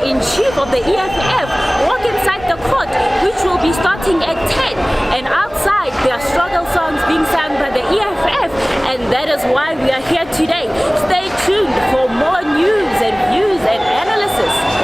editor-in-chief of the EFF, walk inside the court, which will be starting at 10. And outside, there are struggle songs being sung by the EFF, and that is why we are here today. Stay tuned for more news and views and analysis.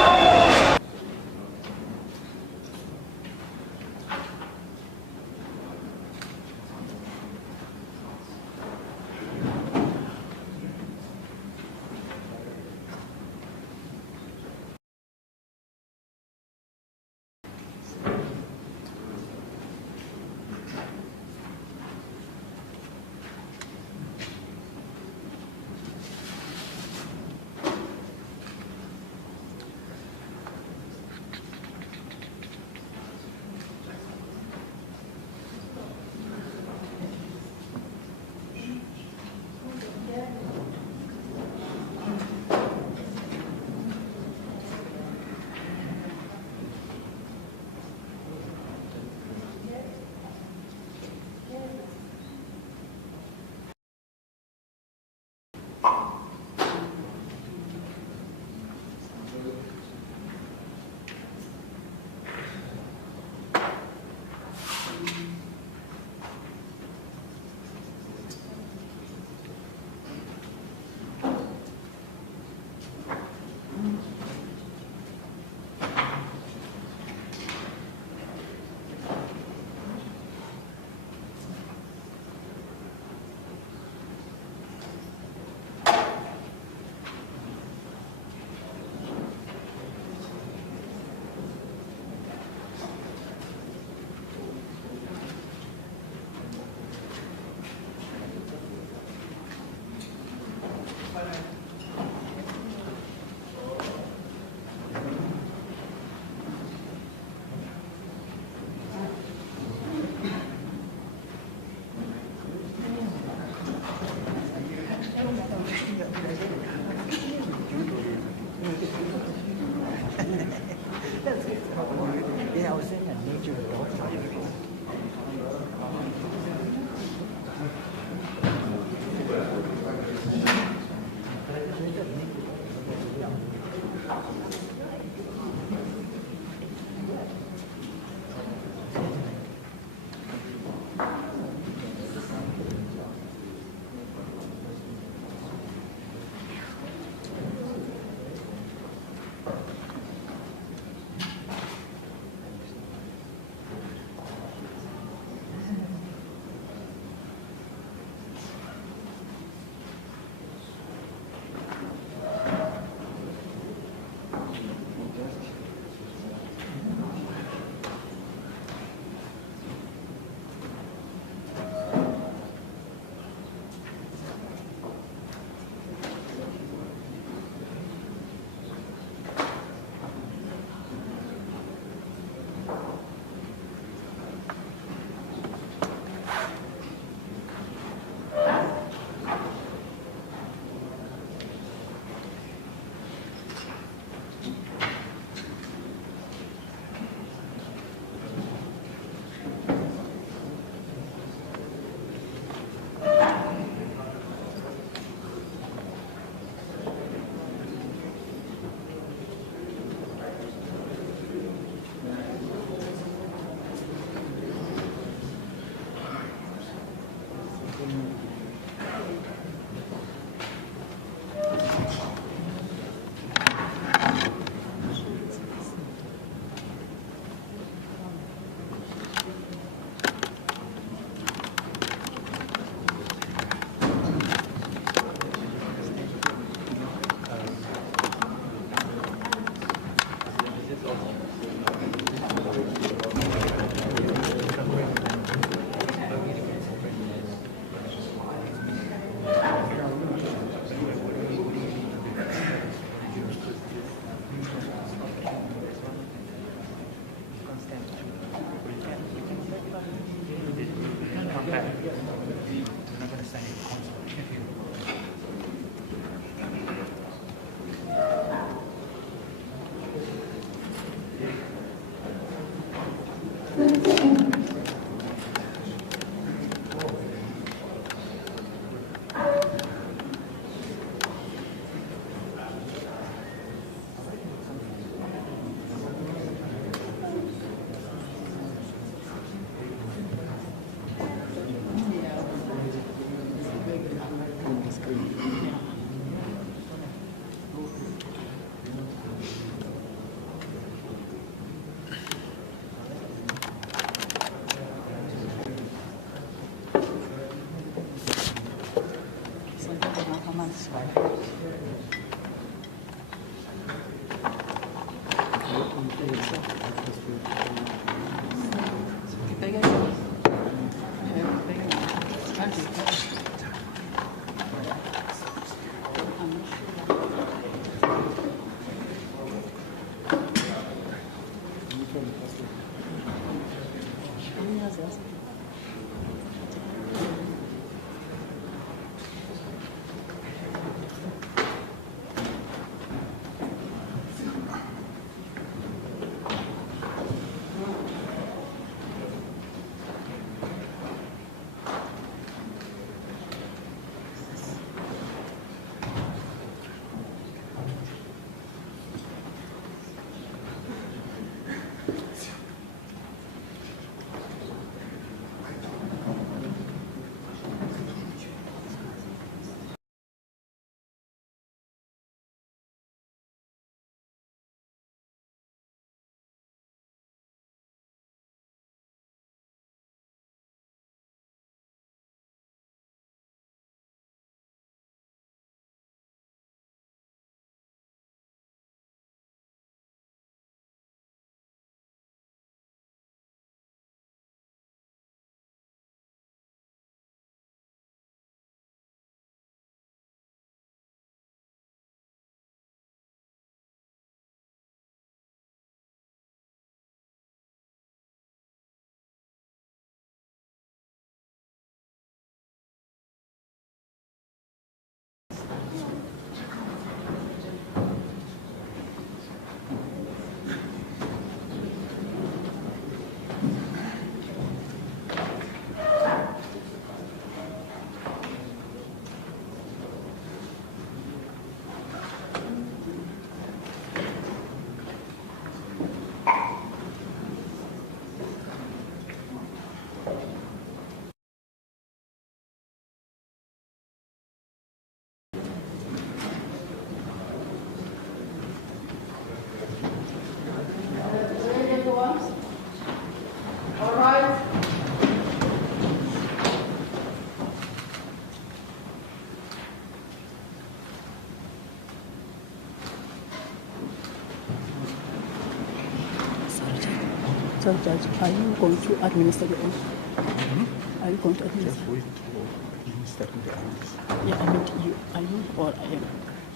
So, Judge, are you going to administer the oath? Mm-hmm. Are you going to administer? Just wait for administering the oath. Yeah, I mean, you, are you or I am?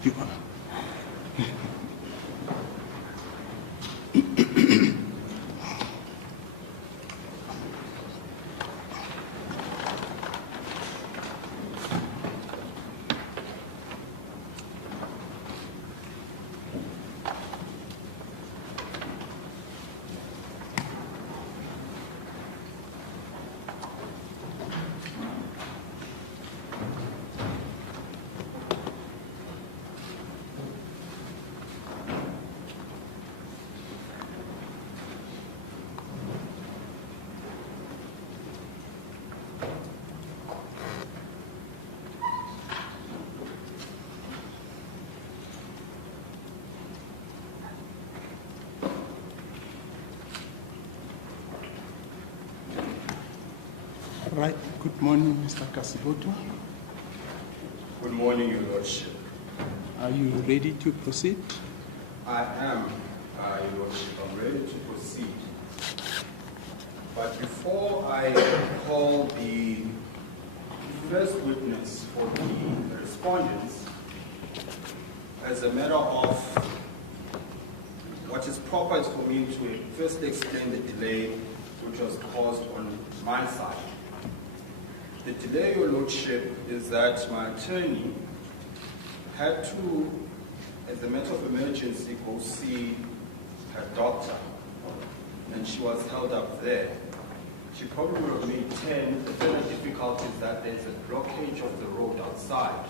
You are. Right. Good morning, Mr. Kasiboto. Good morning, Your Lordship. Are you ready to proceed? I am, Your Lordship. I'm ready to proceed. But before I call the first witness for the respondents, as a matter of what is proper is for me to first explain the delay which was caused on my side. The delay, Your Lordship, is that my attorney had to, as a matter of emergency, go see her doctor, and she was held up there. She probably would have made 10. The further difficulty is that there's a blockage of the road outside,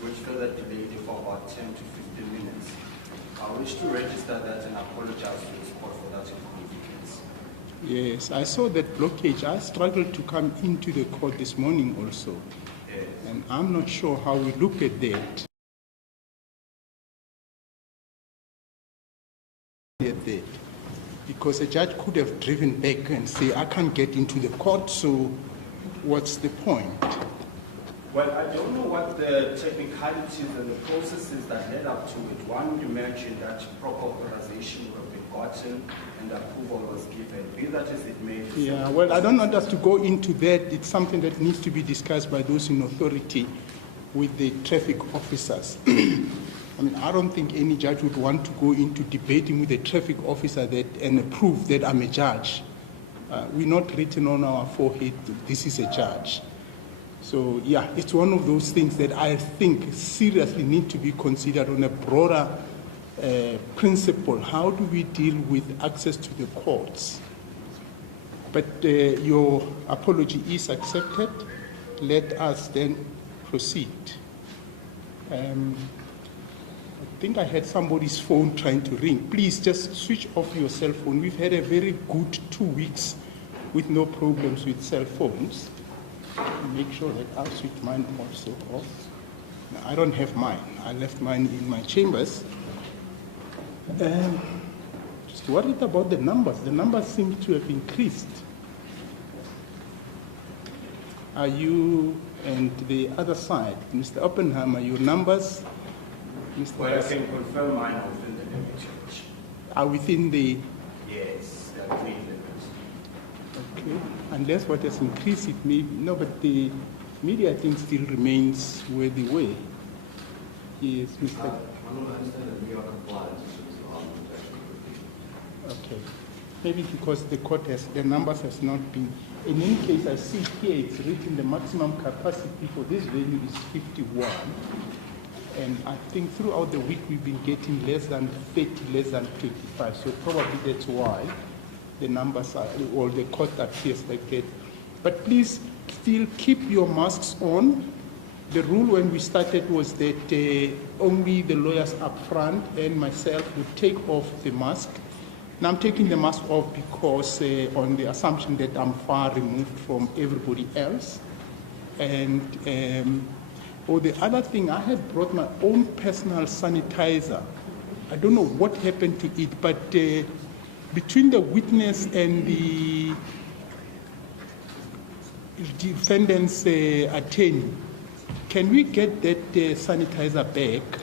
which further delayed it for about 10 to 15 minutes. I wish to register that and apologize to the court for that inconvenience. Yes, I saw that blockage. I struggled to come into the court this morning also. Yes. And I'm not sure how we look at that. Because a judge could have driven back and say, I can't get into the court, so what's the point? Well, I don't know what the technicalities and the processes that led up to it. One, you mentioned that proper authorization would have been gotten and approval was given. Be that as it may. Yeah, well, I don't want us to go into that. It's something that needs to be discussed by those in authority with the traffic officers. I mean, I don't think any judge would want to go into debating with a traffic officer and prove that I'm a judge. We're not written on our forehead, this is a judge. So, yeah, it's one of those things that I think seriously need to be considered on a broader principle. How do we deal with access to the courts? But your apology is accepted. Let us then proceed. I think I had somebody's phone trying to ring. Please just switch off your cell phone. We've had a very good 2 weeks with no problems with cell phones. Make sure that I'll switch mine also off. Now, I don't have mine. I left mine in my chambers. Just worried about the numbers. The numbers seem to have increased. Are you, and the other side, Mr. Oppenheimer, your numbers? Mr. Well, I can confirm mine are within the limit. Are within the... Yes, they are within the limit. Okay. Unless what has increased, it may... No, but the media, I think, still remains where they were. Yes, Mr. I don't understand that we are compliant. Okay. Maybe because the court has, the numbers has not been... In any case, I see here it's written the maximum capacity for this venue is 51. And I think throughout the week we've been getting less than 30, less than 25. So probably that's why the numbers are, or the court appears like that. But please still keep your masks on. The rule when we started was that only the lawyers up front and myself would take off the mask. Now I'm taking the mask off because on the assumption that I'm far removed from everybody else. And the other thing, I had brought my own personal sanitizer. I don't know what happened to it, but between the witness and the defendant's attorney, can we get that sanitizer back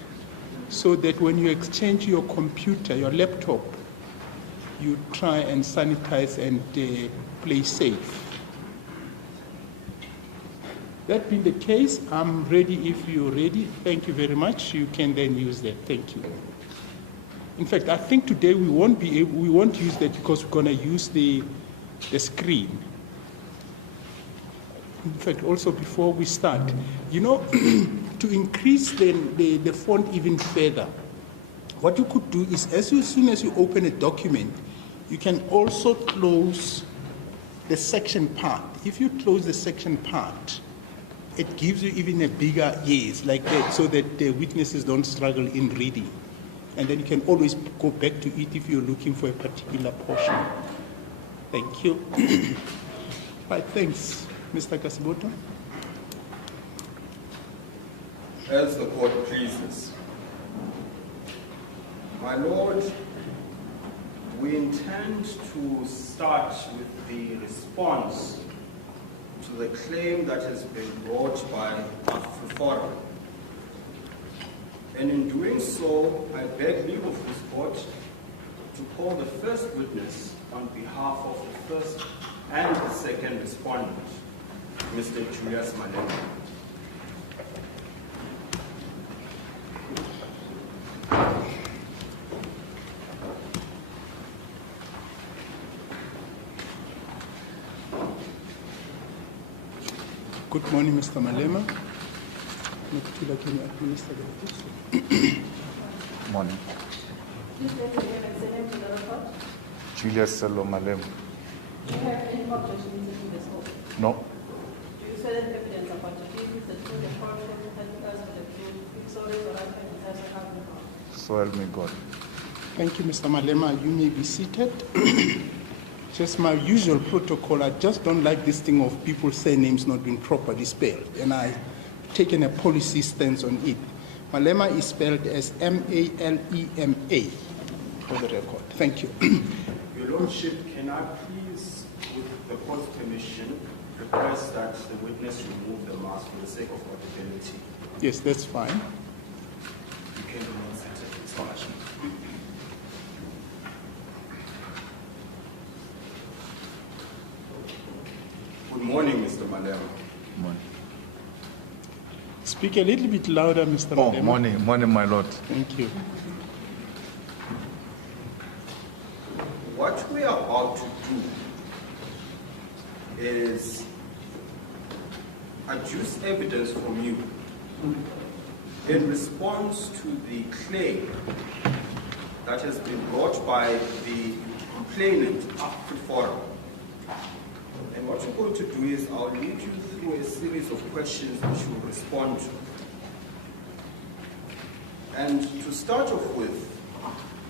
so that when you exchange your computer, your laptop, you try and sanitize and play safe? That being the case, I'm ready if you're ready. Thank you very much. You can then use that. Thank you. In fact, I think today we won't use that because we're going to use the screen. In fact, also before we start, you know, to increase the font even further, what you could do is as soon as you open a document, you can also close the section part. If you close the section part, it gives you even a bigger yes, like that, so that the witnesses don't struggle in reading. And then you can always go back to it if you're looking for a particular portion. Thank you. Right, thanks. Mr. Kasiboto. As the court pleases. My Lord, we intend to start with the response to the claim that has been brought by Afriforum. And in doing so, I beg leave of this court to call the first witness on behalf of the first and the second respondent, Mr. Julius Malema. Good morning, Mr. Malema. Can you administer the Morning. Please let me have a name to the record. Julius Selo Malema. Do you have any objections to this oath? No. Do you swear that evidence about your cases, the truth, the falsehood, the help us with the truth, sorry or right, as I have in God? So help me God. Thank you, Mr. Malema. You may be seated. Just my usual protocol. I just don't like this thing of people's surnames not being properly spelled, and I've taken a policy stance on it. Malema is spelled as M-A-L-E-M-A for the record. Thank you. Your Lordship, can I please, with the court's permission, request that the witness remove the mask for the sake of audibility. Yes, that's fine. You can remain seated, Mr. Marshal. Good morning, Mr. Malema. Morning. Speak a little bit louder, Mr. Oh, Malema. morning, my lord. Thank you. What we are about to do is adduce evidence from you in response to the claim that has been brought by the complainant, Afriforum. And what we're going to do is I'll lead you through a series of questions which you will respond to. And to start off with,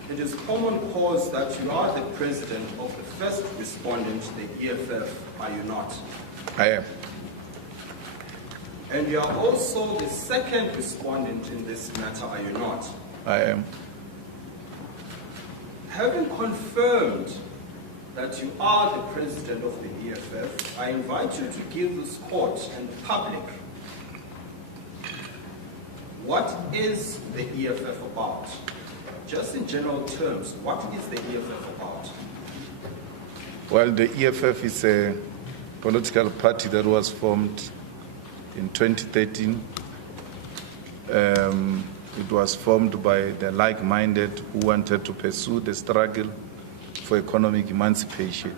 it is common cause that you are the president of the first respondent, the EFF, are you not? I am. And you are also the second respondent in this matter, are you not? I am. Having confirmed that you are the president of the EFF, I invite you to give this court and the public what is the EFF about? Just in general terms, what is the EFF about? Well, the EFF is a political party that was formed in 2013. It was formed by the like-minded who wanted to pursue the struggle for economic emancipation,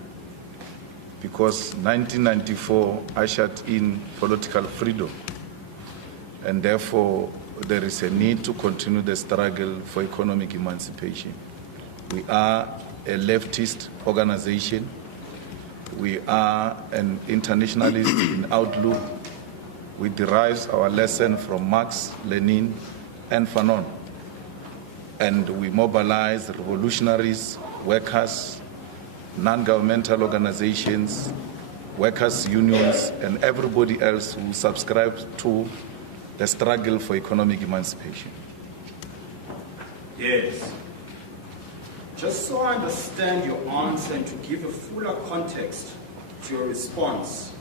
because 1994 ushered in political freedom, and therefore there is a need to continue the struggle for economic emancipation. We are a leftist organization. We are an internationalist in outlook. We derive our lesson from Marx, Lenin, and Fanon. And we mobilize revolutionaries, workers, non-governmental organizations, workers' unions, and everybody else who subscribes to the struggle for economic emancipation. Yes. Just so I understand your answer and to give a fuller context to your response,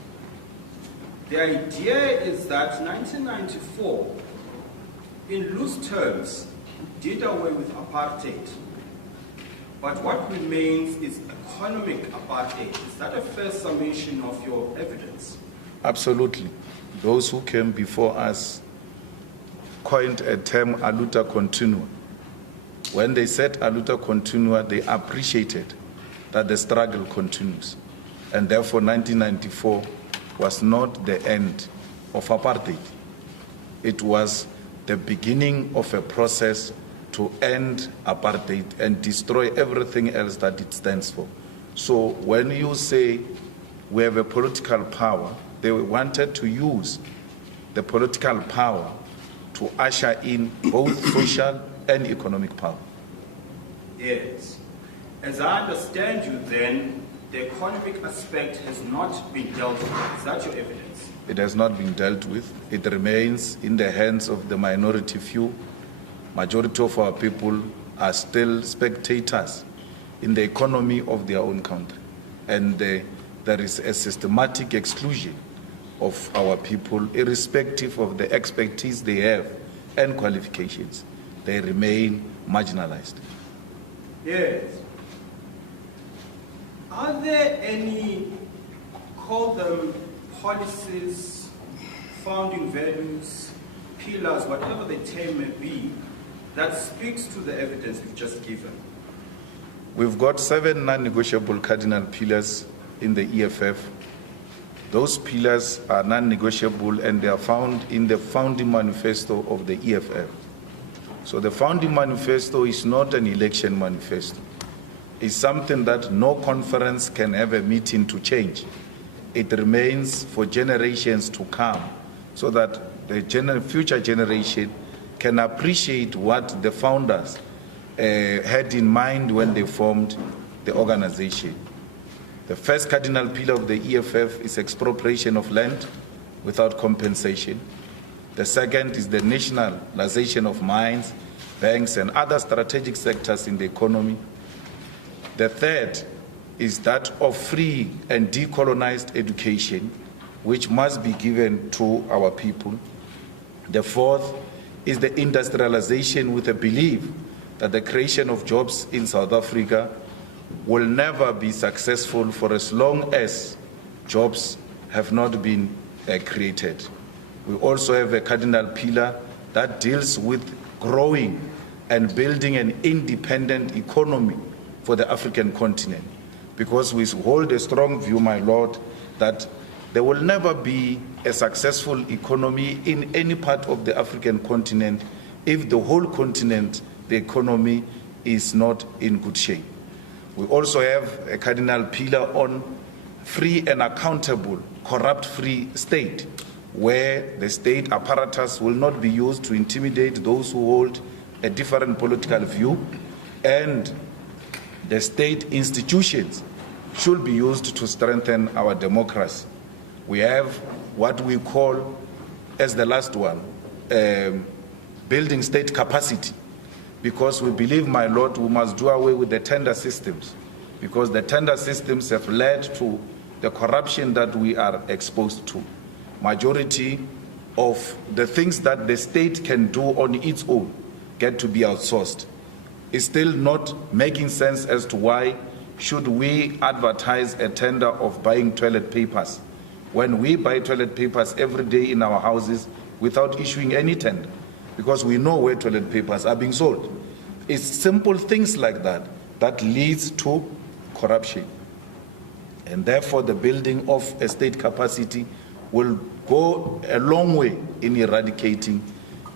the idea is that 1994, in loose terms, did away with apartheid. But what remains is economic apartheid. Is that a fair summation of your evidence? Absolutely. Those who came before us coined a term, aluta continua. When they said aluta continua, they appreciated that the struggle continues. And therefore 1994 was not the end of apartheid. It was the beginning of a process to end apartheid and destroy everything else that it stands for. So when you say we have a political power, they wanted to use the political power to usher in both social and economic power. Yes. As I understand you then, the economic aspect has not been dealt with. Is that your evidence? It has not been dealt with. It remains in the hands of the minority few. Majority of our people are still spectators in the economy of their own country. And there is a systematic exclusion of our people, irrespective of the expertise they have and qualifications. They remain marginalized. Yes. Are there any, call them policies, founding values, pillars, whatever the term may be, that speaks to the evidence we've just given? We've got 7 non-negotiable cardinal pillars in the EFF. Those pillars are non-negotiable and they are found in the founding manifesto of the EFF. So the founding manifesto is not an election manifesto. It's something that no conference can have a meeting to change. It remains for generations to come so that the future generation can appreciate what the founders had in mind when they formed the organization. The first cardinal pillar of the EFF is expropriation of land without compensation. The second is the nationalization of mines, banks, and other strategic sectors in the economy. The third is that of free and decolonized education. which must be given to our people. The fourth is the industrialization with a belief that the creation of jobs in South Africa will never be successful for as long as jobs have not been created. We also have a cardinal pillar that deals with growing and building an independent economy for the African continent, because we hold a strong view, my Lord, that there will never be a successful economy in any part of the African continent if the whole continent, the economy, is not in good shape. We also have a cardinal pillar on free and accountable, corrupt-free state, where the state apparatus will not be used to intimidate those who hold a different political view, and the state institutions should be used to strengthen our democracy. We have what we call, as the last one, building state capacity, because we believe, my Lord, we must do away with the tender systems, because the tender systems have led to the corruption that we are exposed to. Majority of the things that the state can do on its own get to be outsourced. It's still not making sense as to why should we advertise a tender of buying toilet papers when we buy toilet papers every day in our houses without issuing any tender, because we know where toilet papers are being sold. It's simple things like that that leads to corruption. And therefore the building of a state capacity will go a long way in eradicating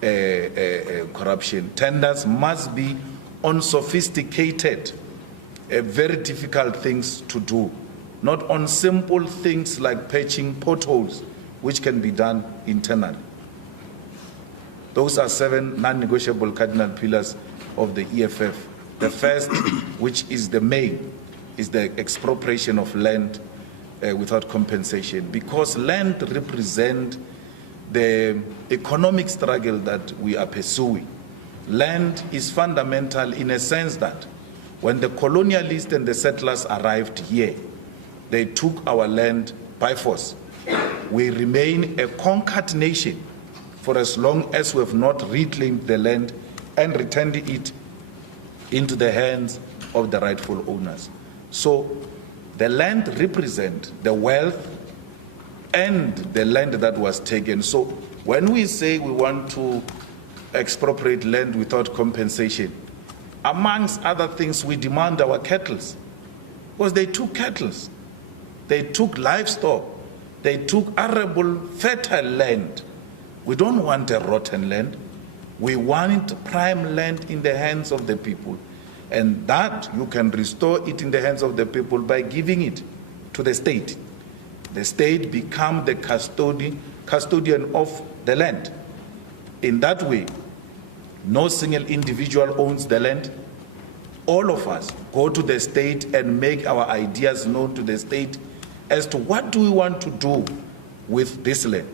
corruption. Tenders must be on sophisticated, very difficult things to do, not on simple things like patching potholes, which can be done internally. Those are 7 non-negotiable cardinal pillars of the EFF. The first, which is the main, is the expropriation of land without compensation, because land represents the economic struggle that we are pursuing. Land is fundamental in a sense that when the colonialists and the settlers arrived here, they took our land by force. We remain a conquered nation for as long as we have not reclaimed the land and returned it into the hands of the rightful owners. So the land represents the wealth and the land that was taken. So when we say we want to expropriate land without compensation, amongst other things, we demand our cattle, because they took cattle, they took livestock, they took arable, fertile land. We don't want a rotten land. We want prime land in the hands of the people. And that you can restore it in the hands of the people by giving it to the state. The state become the custodian of the land. In that way, no single individual owns the land. All of us go to the state and make our ideas known to the state as to what do we want to do with this land.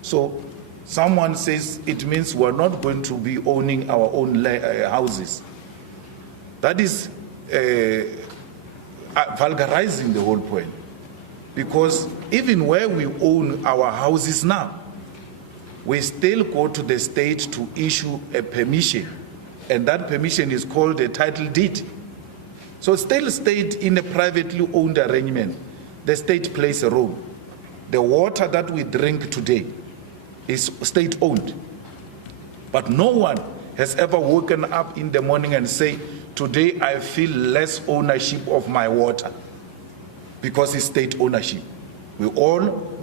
So someone says it means we're not going to be owning our own houses. That is vulgarizing the whole point. Because even where we own our houses now, we still go to the state to issue a permission, and that permission is called a title deed. So still state in a privately owned arrangement, the state plays a role. The water that we drink today is state owned. But no one has ever woken up in the morning and say, today I feel less ownership of my water, because it's state ownership. We all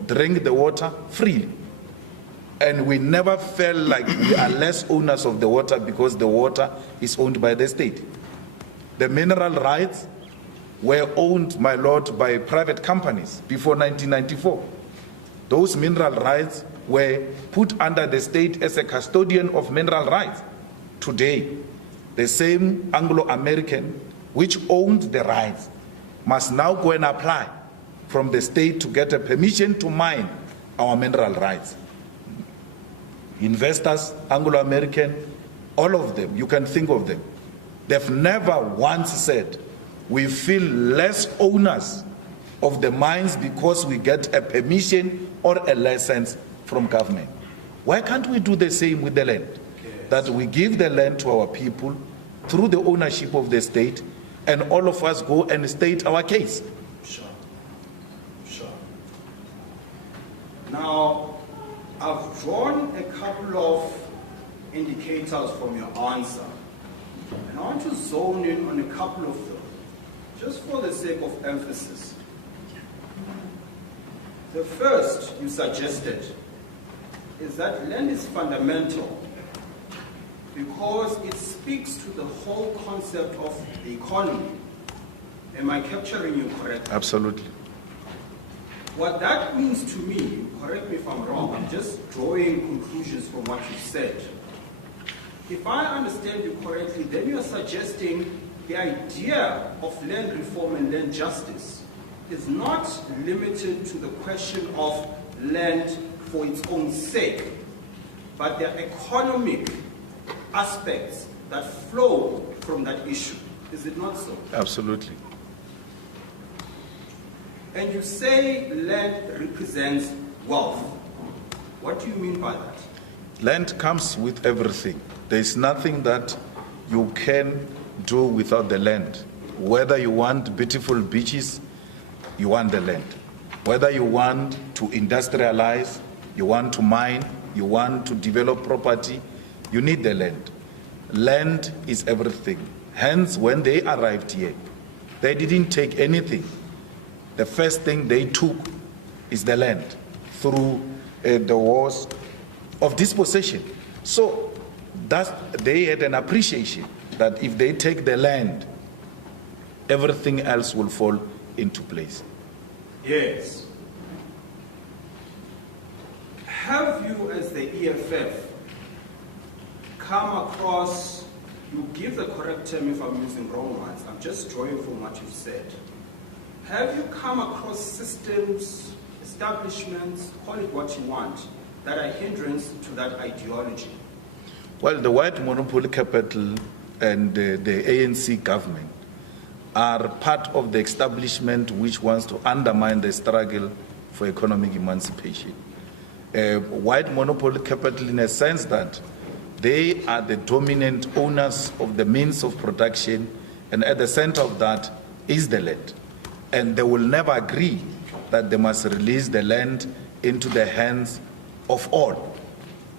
drink the water freely. And we never felt like we are less owners of the water because the water is owned by the state. The mineral rights were owned, my Lord, by private companies before 1994. Those mineral rights were put under the state as a custodian of mineral rights. Today, the same Anglo-American which owned the rights must now go and apply from the state to get a permission to mine our mineral rights. Investors, Anglo-American, all of them, you can think of them, they've never once said, we feel less owners of the mines because we get a permission or a license from government. Why can't we do the same with the land? That we give the land to our people through the ownership of the state, and all of us go and state our case. Sure. Now, I've drawn a couple of indicators from your answer, and I want to zone in on a couple of them, just for the sake of emphasis. The first you suggested is that land is fundamental because it speaks to the whole concept of the economy. Am I capturing you correctly? Absolutely. What that means to me, correct me if I'm wrong, I'm just drawing conclusions from what you said. If I understand you correctly, then you're suggesting the idea of land reform and land justice is not limited to the question of land for its own sake, but there are economic aspects that flow from that issue. Is it not so? Absolutely. And you say land represents wealth. What do you mean by that? Land comes with everything. There is nothing that you can do without the land. Whether you want beautiful beaches, you want the land. Whether you want to industrialize, you want to mine, you want to develop property, you need the land. Land is everything. Hence, when they arrived here, they didn't take anything. The first thing they took is the land through the wars of dispossession. So they had an appreciation that if they take the land, everything else will fall into place. Yes. Have you, as the EFF, come across, you give the correct term if I'm using wrong ones, I'm just drawing from what you've said. Have you come across systems, establishments, call it what you want, that are hindrance to that ideology? Well, the white monopoly capital and the ANC government are part of the establishment which wants to undermine the struggle for economic emancipation. White monopoly capital in a sense that they are the dominant owners of the means of production, and at the center of that is the land. And they will never agree that they must release the land into the hands of all.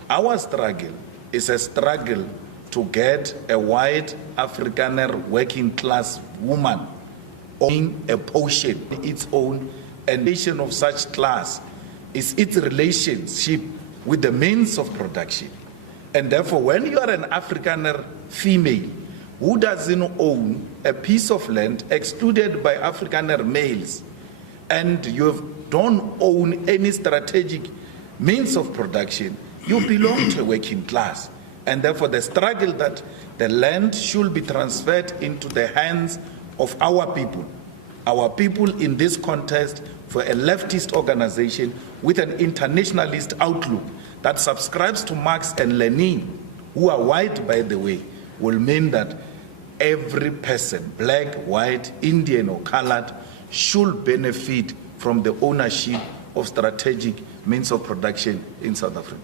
Our struggle is a struggle to get a white Afrikaner working class woman owning a portion, its own, and nation of such class is its relationship with the means of production. And therefore, when you are an Afrikaner female who doesn't own a piece of land excluded by Afrikaner males, and you don't own any strategic means of production, you belong to a working class. And therefore, the struggle that the land should be transferred into the hands of our people in this contest for a leftist organization with an internationalist outlook that subscribes to Marx and Lenin, who are white, by the way, will mean that every person, black, white, Indian, or colored, should benefit from the ownership of strategic means of production in South Africa.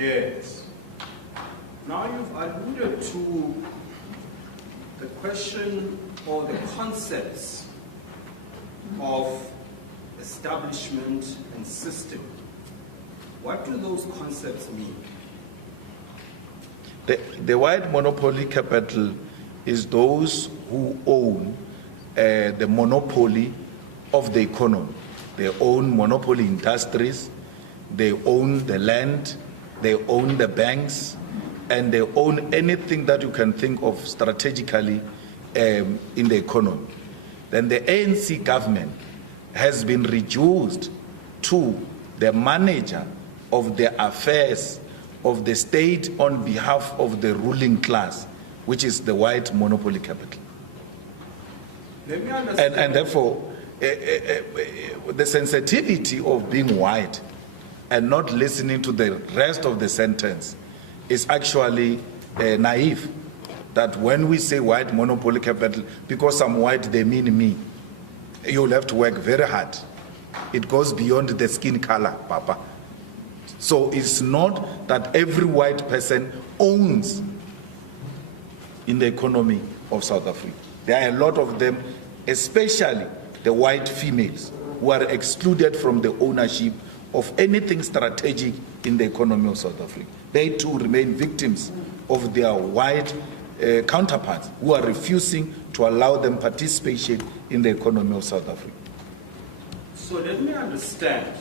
Yes. Now you've alluded to the question or the concepts of establishment and system. What do those concepts mean? The white monopoly capital is those who own the monopoly of the economy. They own monopoly industries, they own the land, they own the banks, and they own anything that you can think of strategically in the economy. Then the ANC government has been reduced to the manager of the affairs of the state on behalf of the ruling class, which is the white monopoly capital. Let me understand. And therefore, the sensitivity of being white and not listening to the rest of the sentence is actually naive. That when we say white monopoly capital, because I'm white, they mean me. you'll have to work very hard. It goes beyond the skin color, Papa. So it's not that every white person owns in the economy of South Africa. There are a lot of them, especially the white females, who are excluded from the ownership of anything strategic in the economy of South Africa. They too remain victims of their white counterparts who are refusing to allow them participation in the economy of South Africa. So let me understand.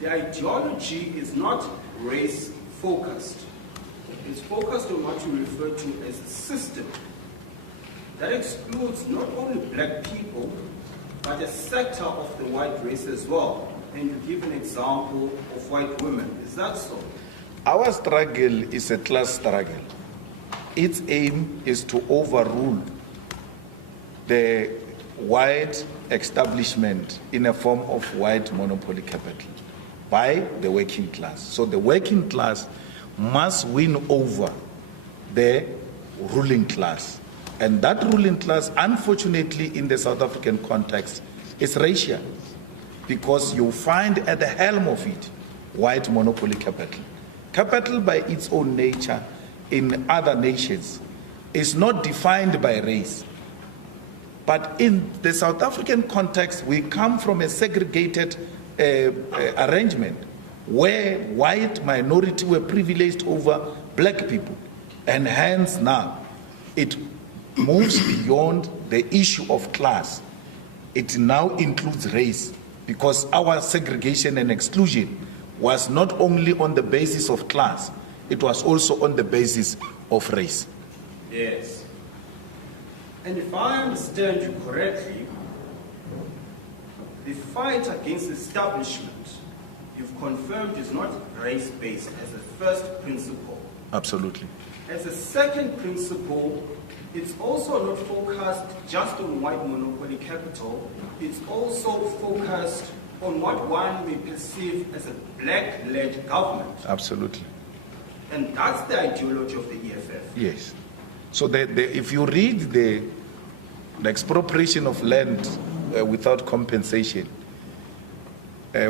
The ideology is not race-focused. It's focused on what you refer to as a system. That excludes not only black people, but a sector of the white race as well. And you give an example of white women. Is that so? Our struggle is a class struggle. Its aim is to overrule the white establishment in a form of white monopoly capital by the working class. So the working class must win over the ruling class. And that ruling class, unfortunately, in the South African context, is racial, because you find at the helm of it white monopoly capital. Capital by its own nature in other nations is not defined by race. But in the South African context, we come from a segregated arrangement where white minority were privileged over black people. And hence now, it moves beyond the issue of class. It now includes race, because our segregation and exclusion was not only on the basis of class, it was also on the basis of race. Yes. And if I understand you correctly, the fight against establishment, you've confirmed, is not race-based as a first principle. Absolutely. As a second principle, it's also not focused just on white monopoly capital. It's also focused on what one may perceive as a black-led government. Absolutely. And that's the ideology of the EFF. Yes. So if you read the expropriation of land without compensation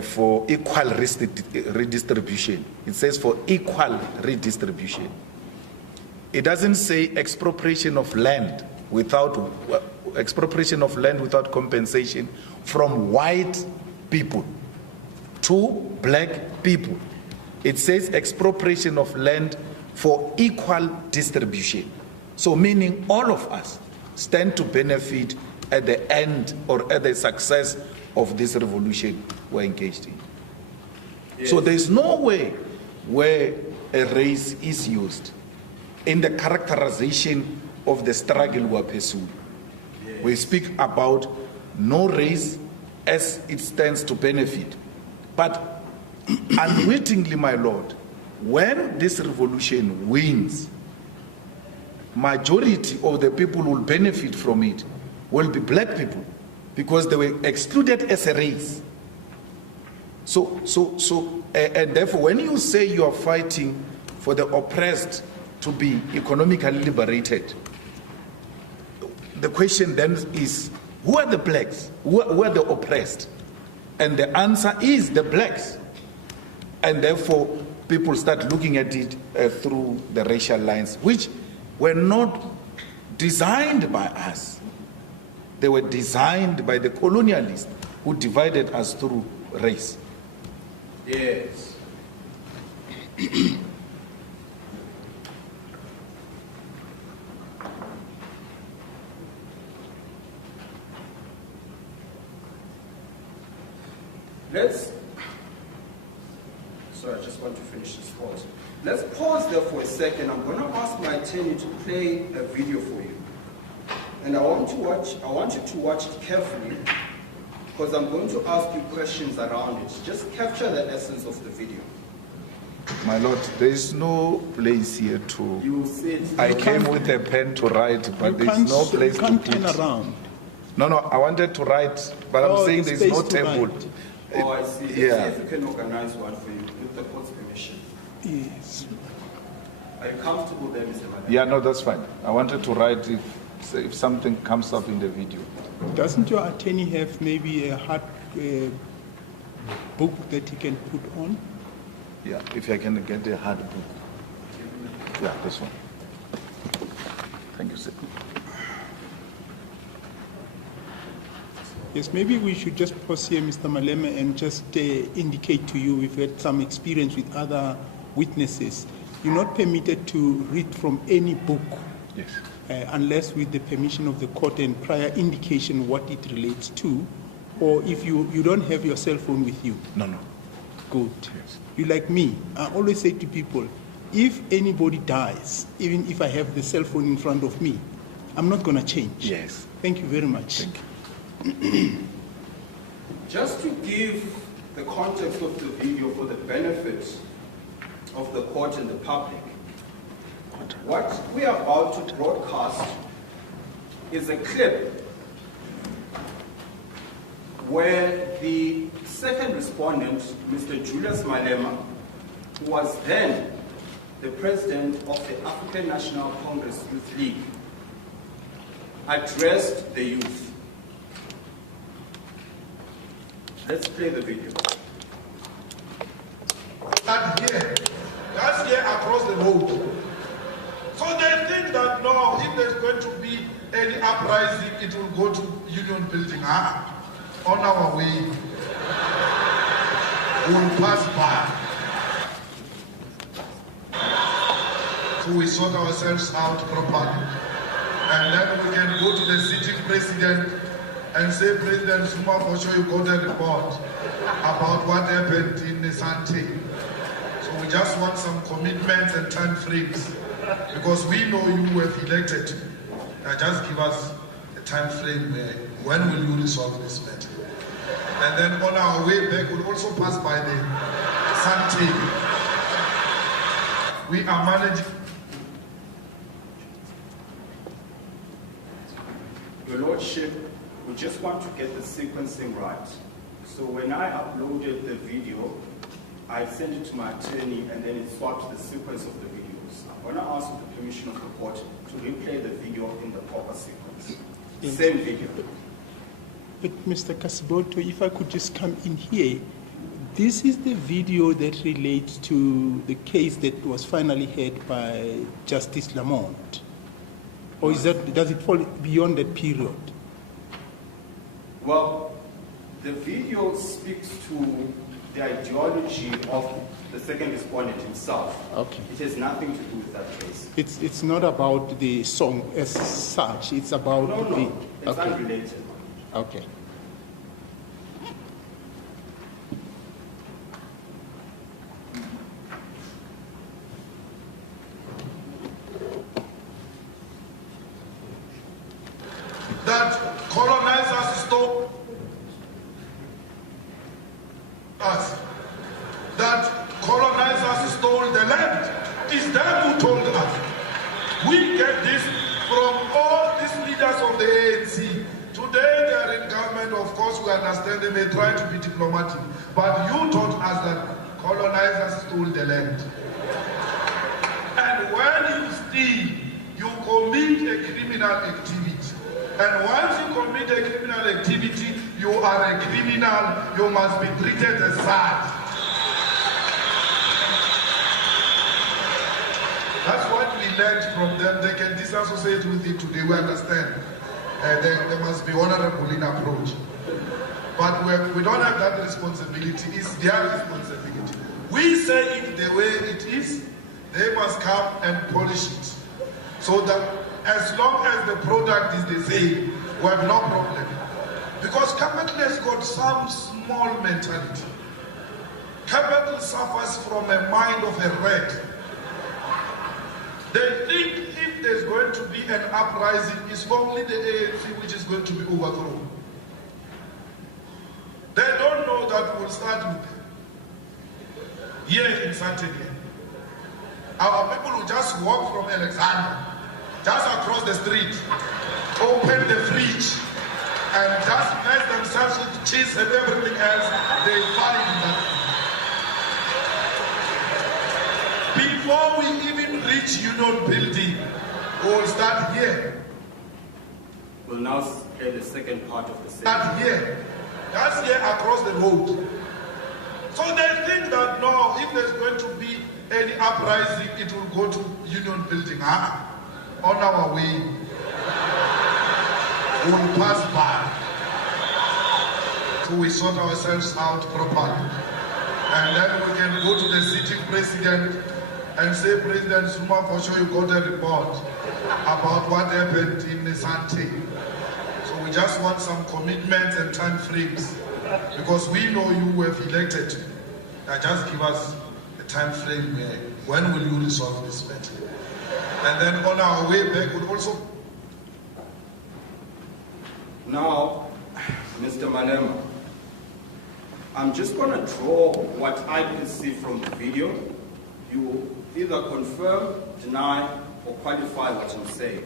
for equal redistribution, it says for equal redistribution. It doesn't say expropriation of land without compensation from white people to black people. It says expropriation of land for equal distribution. So meaning all of us stand to benefit at the end or at the success of this revolution we're engaged in. Yes. So there's no way where a race is used in the characterization of the struggle we're pursuing. Yes. We speak about no race as it stands to benefit. But unwittingly, my Lord, when this revolution wins, majority of the people who will benefit from it will be black people, because they were excluded as a race. And therefore, when you say you are fighting for the oppressed to be economically liberated, the question then is, who are the blacks? Who are the oppressed? And the answer is the blacks. And therefore, people start looking at it through the racial lines, which were not designed by us. They were designed by the colonialists who divided us through race. Yes. Sorry, I just want to finish this thought. Let's pause there for a second. I'm going to ask my attorney to play a video for you. And I want you to watch it carefully, because I'm going to ask you questions around it. Just capture the essence of the video. My Lord, there is no place here to... You will see it. I came with a pen to write, but there's no place to put. Turn around. No, I wanted to write, but I'm saying there's no table. Oh, I see. Yeah. Let's see if we can organize one for you with the court's permission. Yes. Are you comfortable there, Mr. Madam? Yeah, no, that's fine. I wanted to write if So if something comes up in the video. Doesn't your attorney have maybe a hard book that he can put on? Yeah, if I can get a hard book. Yeah, this one. Thank you, sir. Yes, maybe we should just pause here, Mr. Malema, and just indicate to you we've had some experience with other witnesses. You're not permitted to read from any book. Yes. Unless with the permission of the court and prior indication what it relates to, or if you don't have your cell phone with you. No. Good. Yes. You like me. I always say to people, if anybody dies, even if I have the cell phone in front of me, I'm not going to change. Yes. Thank you very much. Thank you. Just to give the context of the video for the benefit of the court and the public, what we are about to broadcast is a clip where the second respondent, Mr. Julius Malema, who was then the president of the African National Congress Youth League, addressed the youth. Let's play the video. That here, that's here across the road. So they think that no, if there's going to be any uprising, it will go to Union Building. On our way, we'll pass by. So we sort ourselves out properly. And then we can go to the sitting president and say, President Zuma, for sure you got a report about what happened in Asante. So we just want some commitments and time frames, because we know you were elected. Just give us a time frame. When will you resolve this matter? And then on our way back, we'll also pass by the Asante. We are managing. Your Lordship, we just want to get the sequencing right. So when I uploaded the video, I sent it to my attorney and then it swapped the sequence of the videos. I want to ask with the permission of the court to replay the video in the proper sequence. Yes. Same video. But Mr. Kasiboto, if I could just come in here, this is the video that relates to the case that was finally heard by Justice Lamont. Or is that, does it fall beyond that period? Well, the video speaks to the ideology of the second respondent himself. Okay. It has nothing to do with that case. It's not about the song as such. It's about No, the... it's Okay. unrelated. Okay. That colonizers stole us. That colonizers stole the land. It's them who told us. We get this from all these leaders of the ANC. Today they are in government, of course we understand they may try to be diplomatic. But you taught us that colonizers stole the land. And when you steal, you commit a criminal activity. And once you commit a criminal activity, you are a criminal. You must be treated as such. That's what we learned from them. They can disassociate with it today. We understand. They must be honorable in approach. But we don't have that responsibility. It's their responsibility. We say it the way it is. They must come and polish it. So that as long as the product is the same, we have no problem. Because capital has got some small mentality. Capital suffers from a mind of a rat. They think if there's going to be an uprising, it's only the ANC which is going to be overthrown. They don't know that we'll start with here in Saturday. Our people will just walk from Alexander, just across the street, open the fridge, and just mess themselves with cheese and everything else they find that. Before we even reach Union Building, we will start here. We'll now play the second part of the same. That's here across the road. So they think that no, if there's going to be any uprising, it will go to Union Building. On our way, we'll pass by. So we sort ourselves out properly. And then we can go to the sitting president and say, President Zuma, for sure you got a report about what happened in the Sante. So we just want some commitments and time frames, because we know you have elected. Now just give us a time frame. When will you resolve this matter? And then on our way back, we'll also... Now, Mr. Malema, I'm just going to draw what I perceive from the video. You either confirm, deny, or qualify what I'm saying.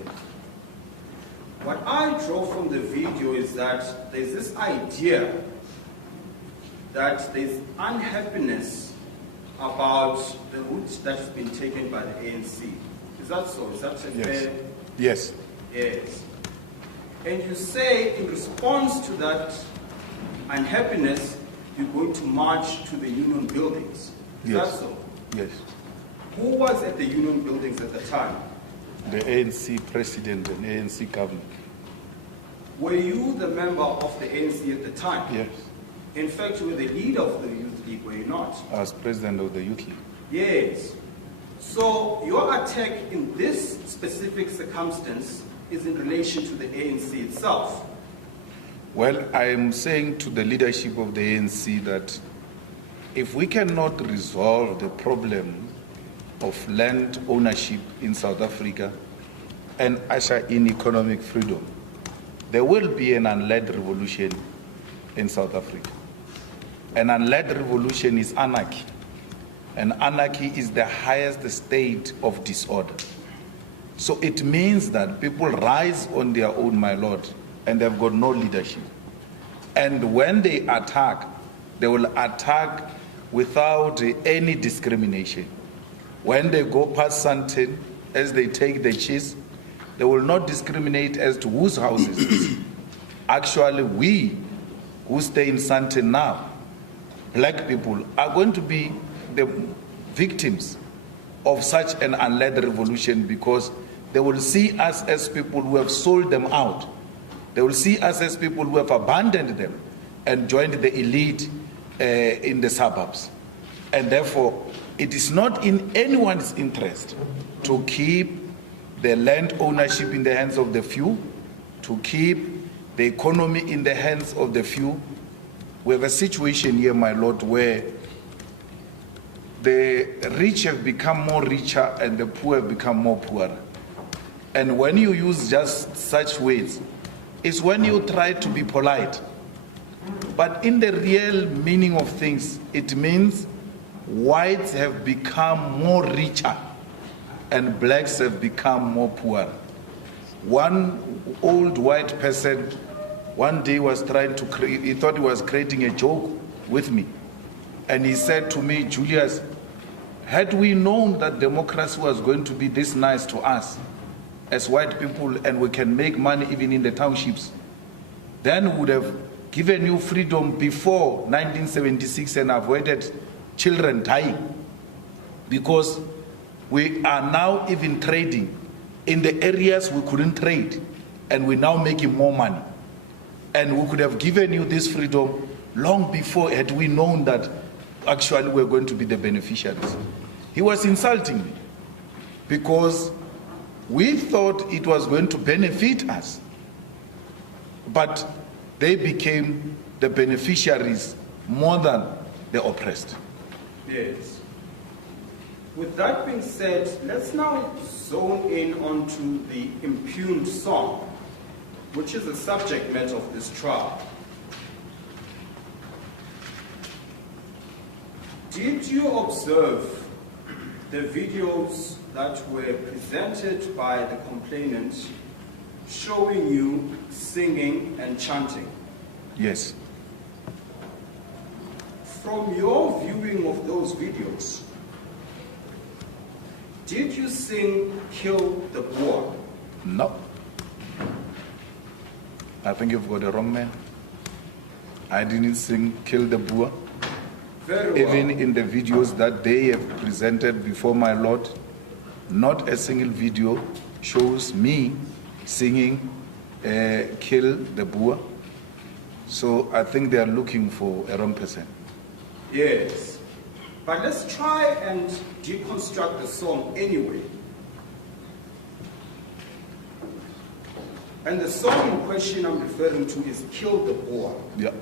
What I draw from the video is that there's this idea that there's unhappiness about the route that has been taken by the ANC. Is that so? Is that fair? Yes. Yes. And you say in response to that unhappiness, you're going to march to the union buildings. Is that so? Yes. Who was at the union buildings at the time? The ANC president and ANC government. Were you the member of the ANC at the time? Yes. In fact, you were the leader of the youth league, were you not? I was president of the youth league. Yes. So your attack in this specific circumstance is in relation to the ANC itself. Well, I am saying to the leadership of the ANC that if we cannot resolve the problem of land ownership in South Africa and usher in economic freedom, there will be an unled revolution in South Africa. An unled revolution is anarchy, and anarchy is the highest state of disorder. So it means that people rise on their own, my lord, and they've got no leadership. And when they will attack without any discrimination. When they go past Santin, as they take the cheese, they will not discriminate as to whose house is this. Actually, we who stay in Santin now, black people, are going to be the victims of such an unled revolution, because they will see us as people who have sold them out. They will see us as people who have abandoned them and joined the elite in the suburbs. And therefore, it is not in anyone's interest to keep the land ownership in the hands of the few, to keep the economy in the hands of the few. We have a situation here, my lord, where the rich have become more richer and the poor have become more poorer. And when you use just such words, it's when you try to be polite. But in the real meaning of things, it means whites have become more richer and blacks have become more poor. One old white person one day was trying to create, he thought he was creating a joke with me. And he said to me, Julius, had we known that democracy was going to be this nice to us as white people and we can make money even in the townships, then we would have given you freedom before 1976 and avoided children dying. Because we are now even trading in the areas we couldn't trade, and we're now making more money. And we could have given you this freedom long before had we known that actually we're going to be the beneficiaries. He was insulting me because we thought it was going to benefit us, but they became the beneficiaries more than the oppressed. Yes. With that being said, let's now zone in onto the impugned song, which is the subject matter of this trial. Did you observe the videos that were presented by the complainant showing you singing and chanting? Yes. From your viewing of those videos, did you sing "Kill the Boer"? No. I think you've got a wrong man. I didn't sing Kill the Boer. Very well. Even in the videos that they have presented before my Lord, not a single video shows me singing Kill the Boer. So I think they are looking for a wrong person. Yes. But let's try and deconstruct the song anyway. And the song in question I'm referring to is Kill the Boer. Yeah.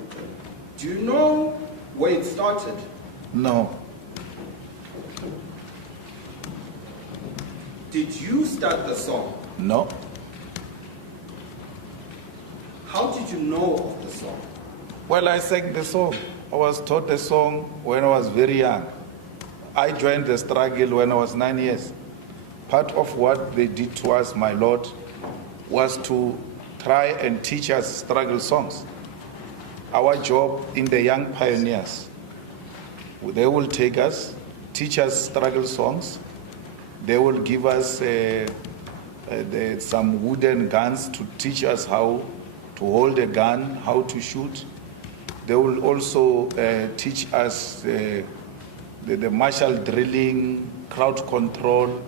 Do you know where it started? No. Did you start the song? No. How did you know of the song? Well, I sang the song. I was taught the song when I was very young. I joined the struggle when I was 9 years. Part of what they did to us, my Lord, was to try and teach us struggle songs. Our job in the Young Pioneers, they will take us, teach us struggle songs. They will give us some wooden guns to teach us how to hold a gun, how to shoot. They will also teach us the martial drilling, crowd control,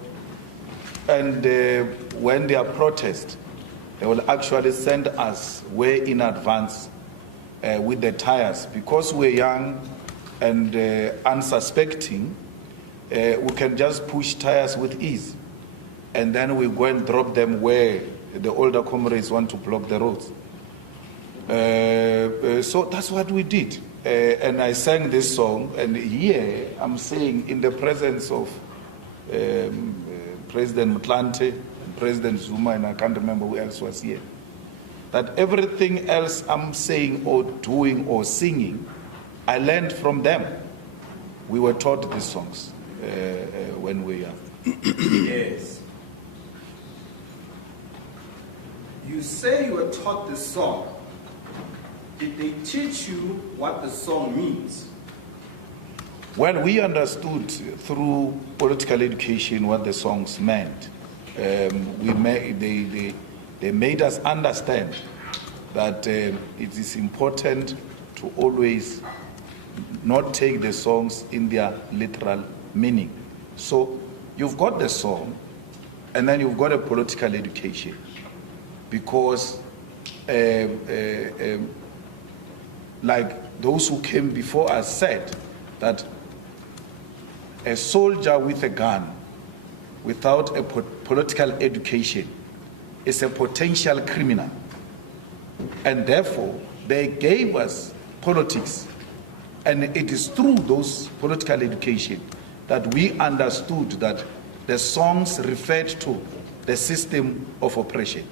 and when they are protest, they will actually send us way in advance with the tires. Because we're young and unsuspecting, we can just push tires with ease. And then we go and drop them where the older comrades want to block the roads. So that's what we did. And I sang this song, and here I'm saying in the presence of President Mtlante, President Zuma, and I can't remember who else was here, that everything else I'm saying or doing or singing, I learned from them. We were taught these songs when we were young. Yes. You say you were taught this song. Did they teach you what the song means? Well, we understood through political education what the songs meant. They made us understand that it is important to always not take the songs in their literal meaning. So you've got the song, and then you've got a political education, because like those who came before us said, that a soldier with a gun without a political education is a potential criminal. And therefore, they gave us politics. And it is through those political education that we understood that the songs referred to the system of oppression.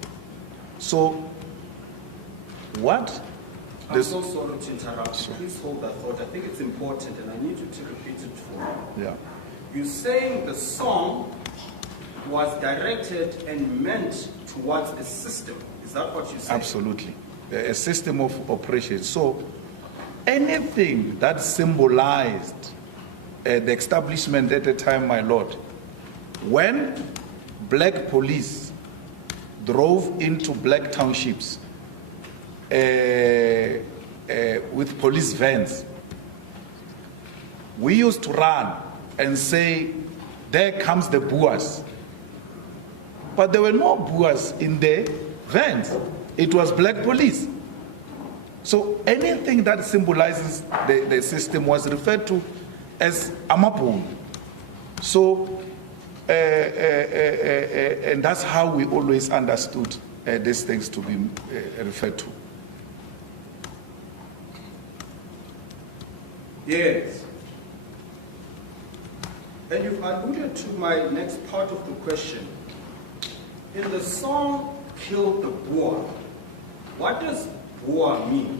So, what? I'm so sorry to interrupt you. Please hold that thought. I think it's important, and I need you to repeat it for me. Yeah. You're saying the song was directed and meant towards a system. Is that what you're saying? Absolutely. A system of oppression. So anything that symbolized the establishment at the time, my Lord, when black police drove into black townships with police vans, we used to run and say, there comes the Boers. But there were no Boers in the vans. It was black police. So anything that symbolizes the system was referred to as Amapun. So, and that's how we always understood these things to be referred to. Yes. And you've alluded to my next part of the question. In the song, Kill the Boer, what does Boer mean?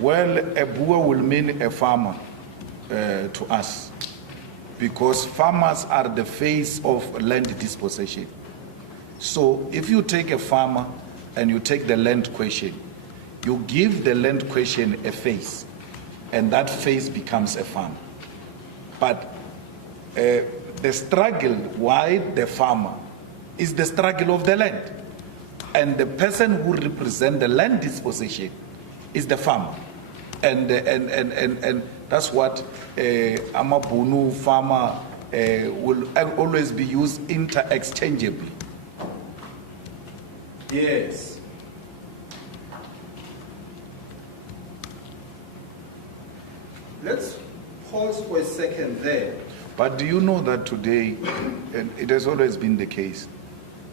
Well, a Boer will mean a farmer to us, because farmers are the face of land dispossession. So if you take a farmer and you take the land question, you give the land question a face, and that face becomes a farmer. But the struggle, why the farmer, is the struggle of the land. And the person who represents the land disposition is the farmer. And that's what Amabunu farmer will always be used interchangeably. Yes. Let's pause for a second there. But do you know that today, and it has always been the case,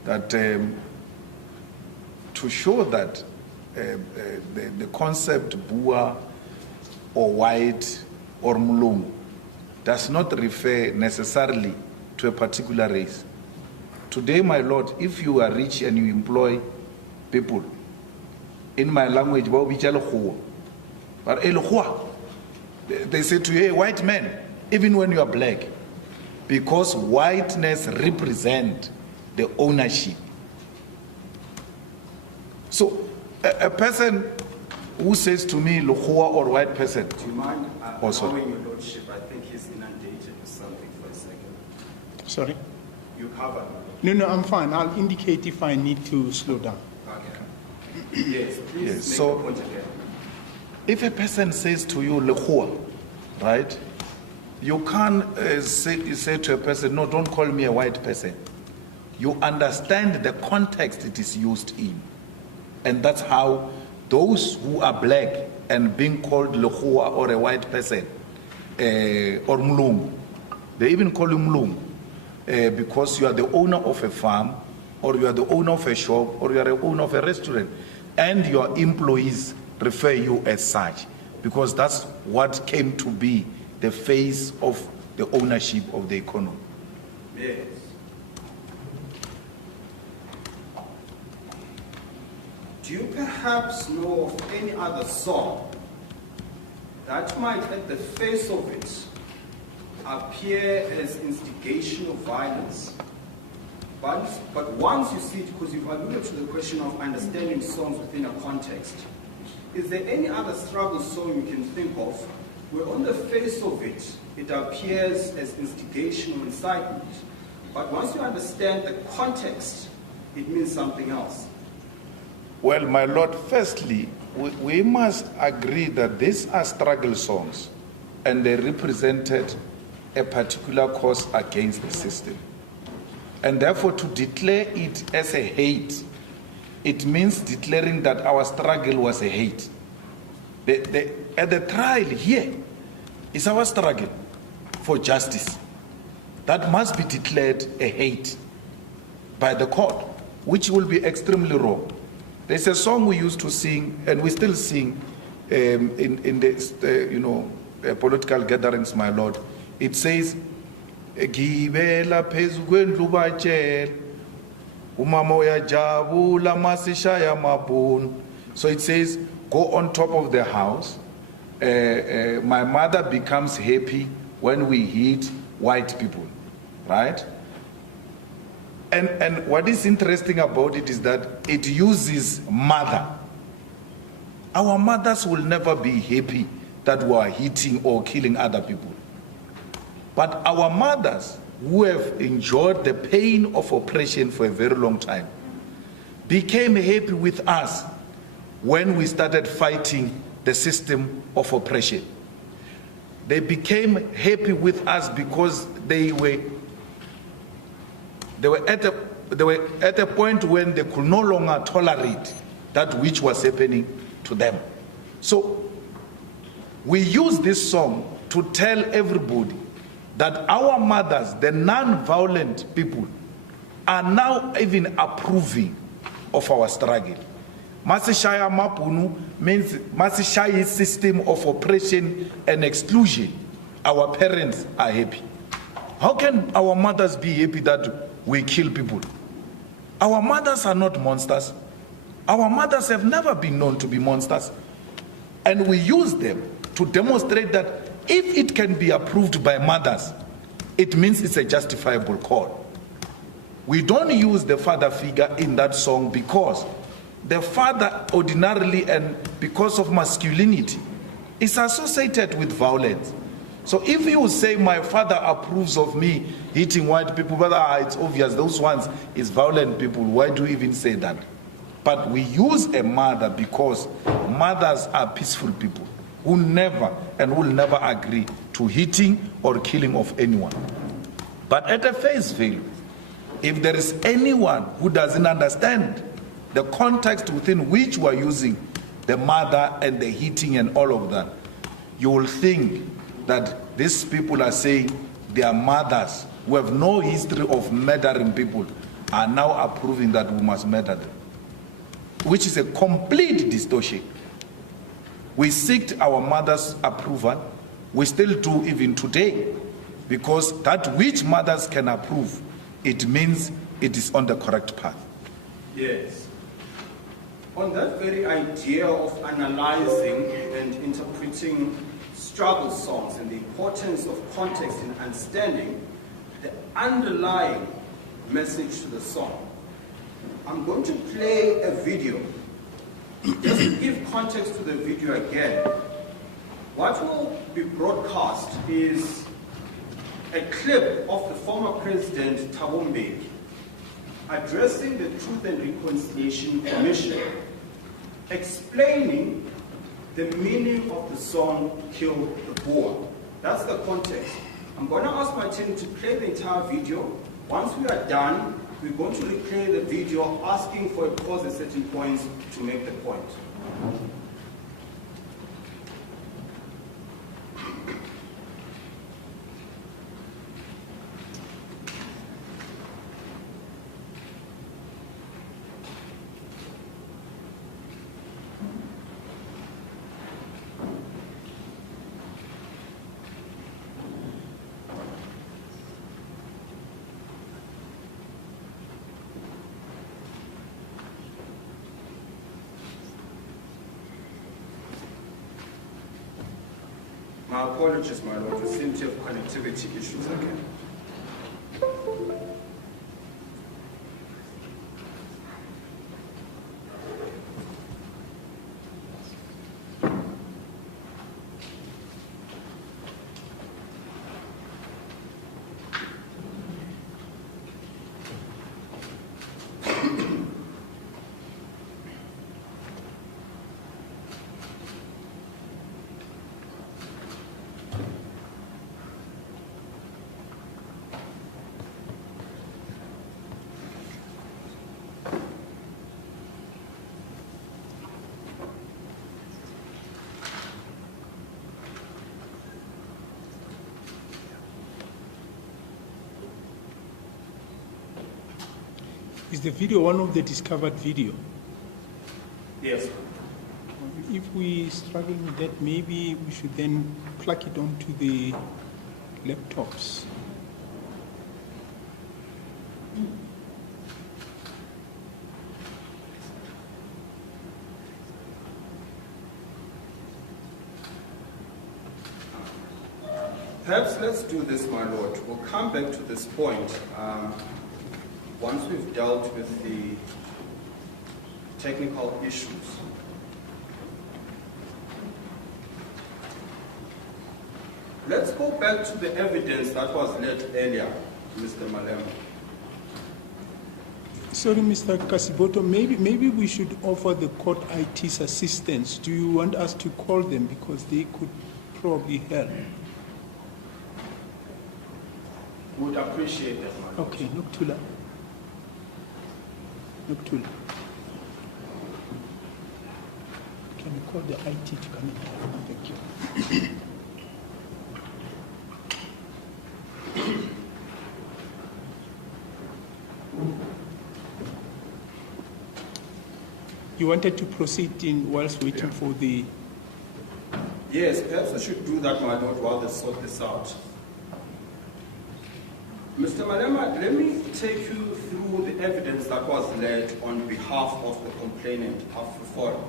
that to show that the concept Bua or white or Mulungu does not refer necessarily to a particular race. Today, my Lord, if you are rich and you employ people, in my language, they say to you, hey, white man, even when you are black, because whiteness represents the ownership. So a person who says to me, Luhua or white person. Do you mind Also. allowing your lordship? I think he's inundated with something for a second. Sorry? You covered. No, I'm fine. I'll indicate if I need to slow down. Okay. Yes, please Yes, make so- the point again. If a person says to you, Luhua, right? You can't say to a person, no, don't call me a white person. You understand the context it is used in. And that's how those who are black and being called Luhua or a white person, or Mulungu, they even call you Mulungu, because you are the owner of a farm, or you are the owner of a shop, or you are the owner of a restaurant, and your employees refer you as such, because that's what came to be the face of the ownership of the economy. Yes. Do you perhaps know of any other song that might, at the face of it, appear as instigation of violence? But once you see it, because you've alluded to the question of understanding songs within a context, is there any other struggle song you can think of where on the face of it, it appears as instigation or incitement, but once you understand the context, it means something else? Well, my Lord, firstly, we must agree that these are struggle songs and they represented a particular cause against the system. And therefore, to declare it as a hate, it means declaring that our struggle was a hate. At the trial here is our struggle for justice. That must be declared a hate by the court, which will be extremely wrong. There's a song we used to sing, and we still sing in the political gatherings, my Lord. It says, "Gibela phezu kwendlu batshela, umama uyajabula masishaya amabhunu." So it says, go on top of the house. My mother becomes happy when we hit white people, right? And what is interesting about it is that it uses mother. Our mothers will never be happy that we are hitting or killing other people. But our mothers who have endured the pain of oppression for a very long time became happy with us when we started fighting the system of oppression. They became happy with us because they were at a point when they could no longer tolerate that which was happening to them. So we use this song to tell everybody that our mothers, the non-violent people, are now even approving of our struggle. Masishaya Mapunu means Masishaya system of oppression and exclusion. Our parents are happy. How can our mothers be happy that we kill people? Our mothers are not monsters. Our mothers have never been known to be monsters. And we use them to demonstrate that if it can be approved by mothers, it means it's a justifiable call. We don't use the father figure in that song because the father ordinarily and because of masculinity is associated with violence. So if you say my father approves of me hitting white people, but it's obvious those ones is violent people, why do you even say that? But we use a mother because mothers are peaceful people who never and will never agree to hitting or killing of anyone. But at a face value, if there is anyone who doesn't understand the context within which we are using the mother and the hitting and all of that, you will think that these people are saying their mothers who have no history of murdering people are now approving that we must murder them, which is a complete distortion. We seeked our mother's approval. We still do even today, because that which mothers can approve, it means it is on the correct path. Yes. On that very idea of analyzing and interpreting struggle songs and the importance of context in understanding the underlying message to the song, I'm going to play a video. Just to give context to the video again, what will be broadcast is a clip of the former president Tabon Beggie addressing the Truth and Reconciliation Commission, explaining the meaning of the song Kill the Boer. That's the context. I'm going to ask my team to play the entire video. Once we are done, we're going to replay the video asking for a pause at certain points to make the point. My apologies, my lord. We seem to have connectivity issues again. Is the video one of the discovered video? Yes. If we struggle with that, maybe we should then plug it onto the laptops. Perhaps let's do this, my lord. We'll come back to this point once we've dealt with the technical issues. Let's go back to the evidence that was led earlier, Mr. Malema. Sorry, Mr. Kasiboto, maybe we should offer the court IT's assistance. Do you want us to call them, because they could probably help? Would appreciate that, my lord. Okay, Noktula. Noktula. Can we call the IT to come in? Thank you. You wanted to proceed in whilst waiting for the... Yes, perhaps I should do that, my lord, while they sort this out. Mr. Malema, let me take you through the evidence that was led on behalf of the complainant, Afriforum.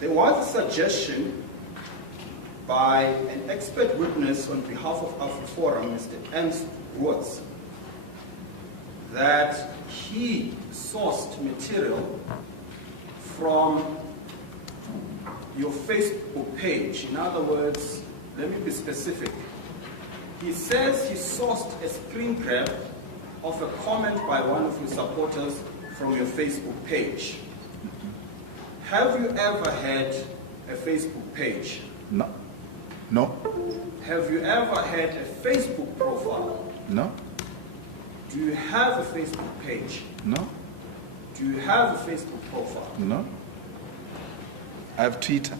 There was a suggestion by an expert witness on behalf of Afriforum, Mr. Ernst Woods, that he sourced material from your Facebook page. In other words, let me be specific. He says he sourced a screen grab of a comment by one of your supporters from your Facebook page. Have you ever had a Facebook page? No. No. Have you ever had a Facebook profile? No. Do you have a Facebook page? No. Do you have a Facebook profile? No. I have Twitter.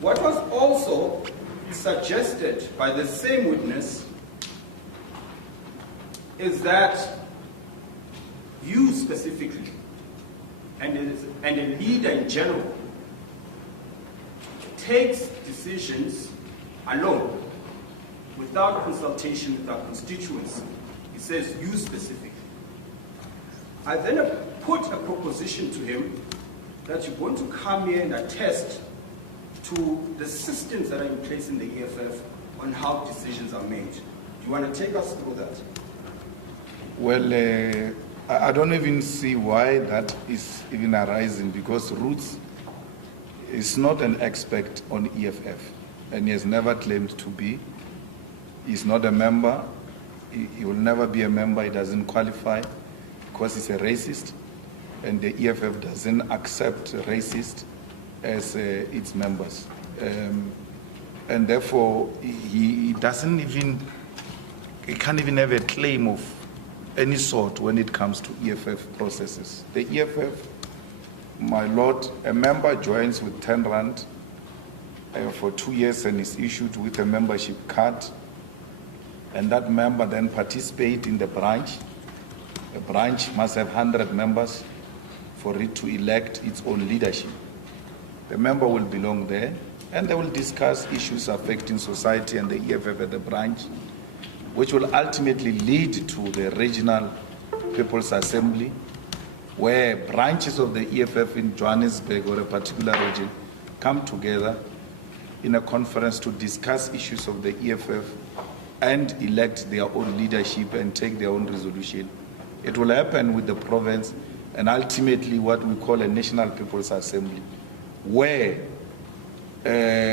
What was also suggested by the same witness is that you specifically, and a leader in general, takes decisions alone, without consultation with our constituents. He says you specifically. I then put a proposition to him that you're going to come here and attest to the systems that are in place in the EFF on how decisions are made. Do you want to take us through that? Well, I don't even see why that is even arising, because Roots is not an expert on EFF, and he has never claimed to be. He's not a member. He will never be a member. He doesn't qualify because he's a racist, and the EFF doesn't accept racists as its members. And therefore, he doesn't even, he can't even have a claim of any sort when it comes to EFF processes. The EFF, my lord, a member joins with 10 rand for 2 years and is issued with a membership card, and that member then participates in the branch. The branch must have 100 members for it to elect its own leadership. The member will belong there, and they will discuss issues affecting society and the EFF at the branch, which will ultimately lead to the regional People's Assembly, where branches of the EFF in Johannesburg or a particular region come together in a conference to discuss issues of the EFF and elect their own leadership and take their own resolution. It will happen with the province and ultimately what we call a National People's Assembly, where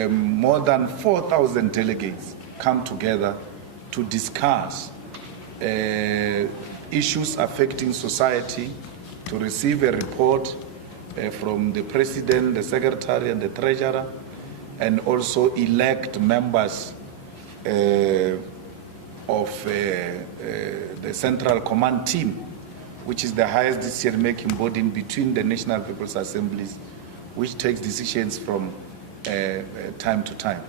more than 4,000 delegates come together to discuss issues affecting society, to receive a report from the president, the secretary, and the treasurer, and also elect members of the Central Command Team, which is the highest decision-making body in between the National People's Assemblies, which takes decisions from time to time.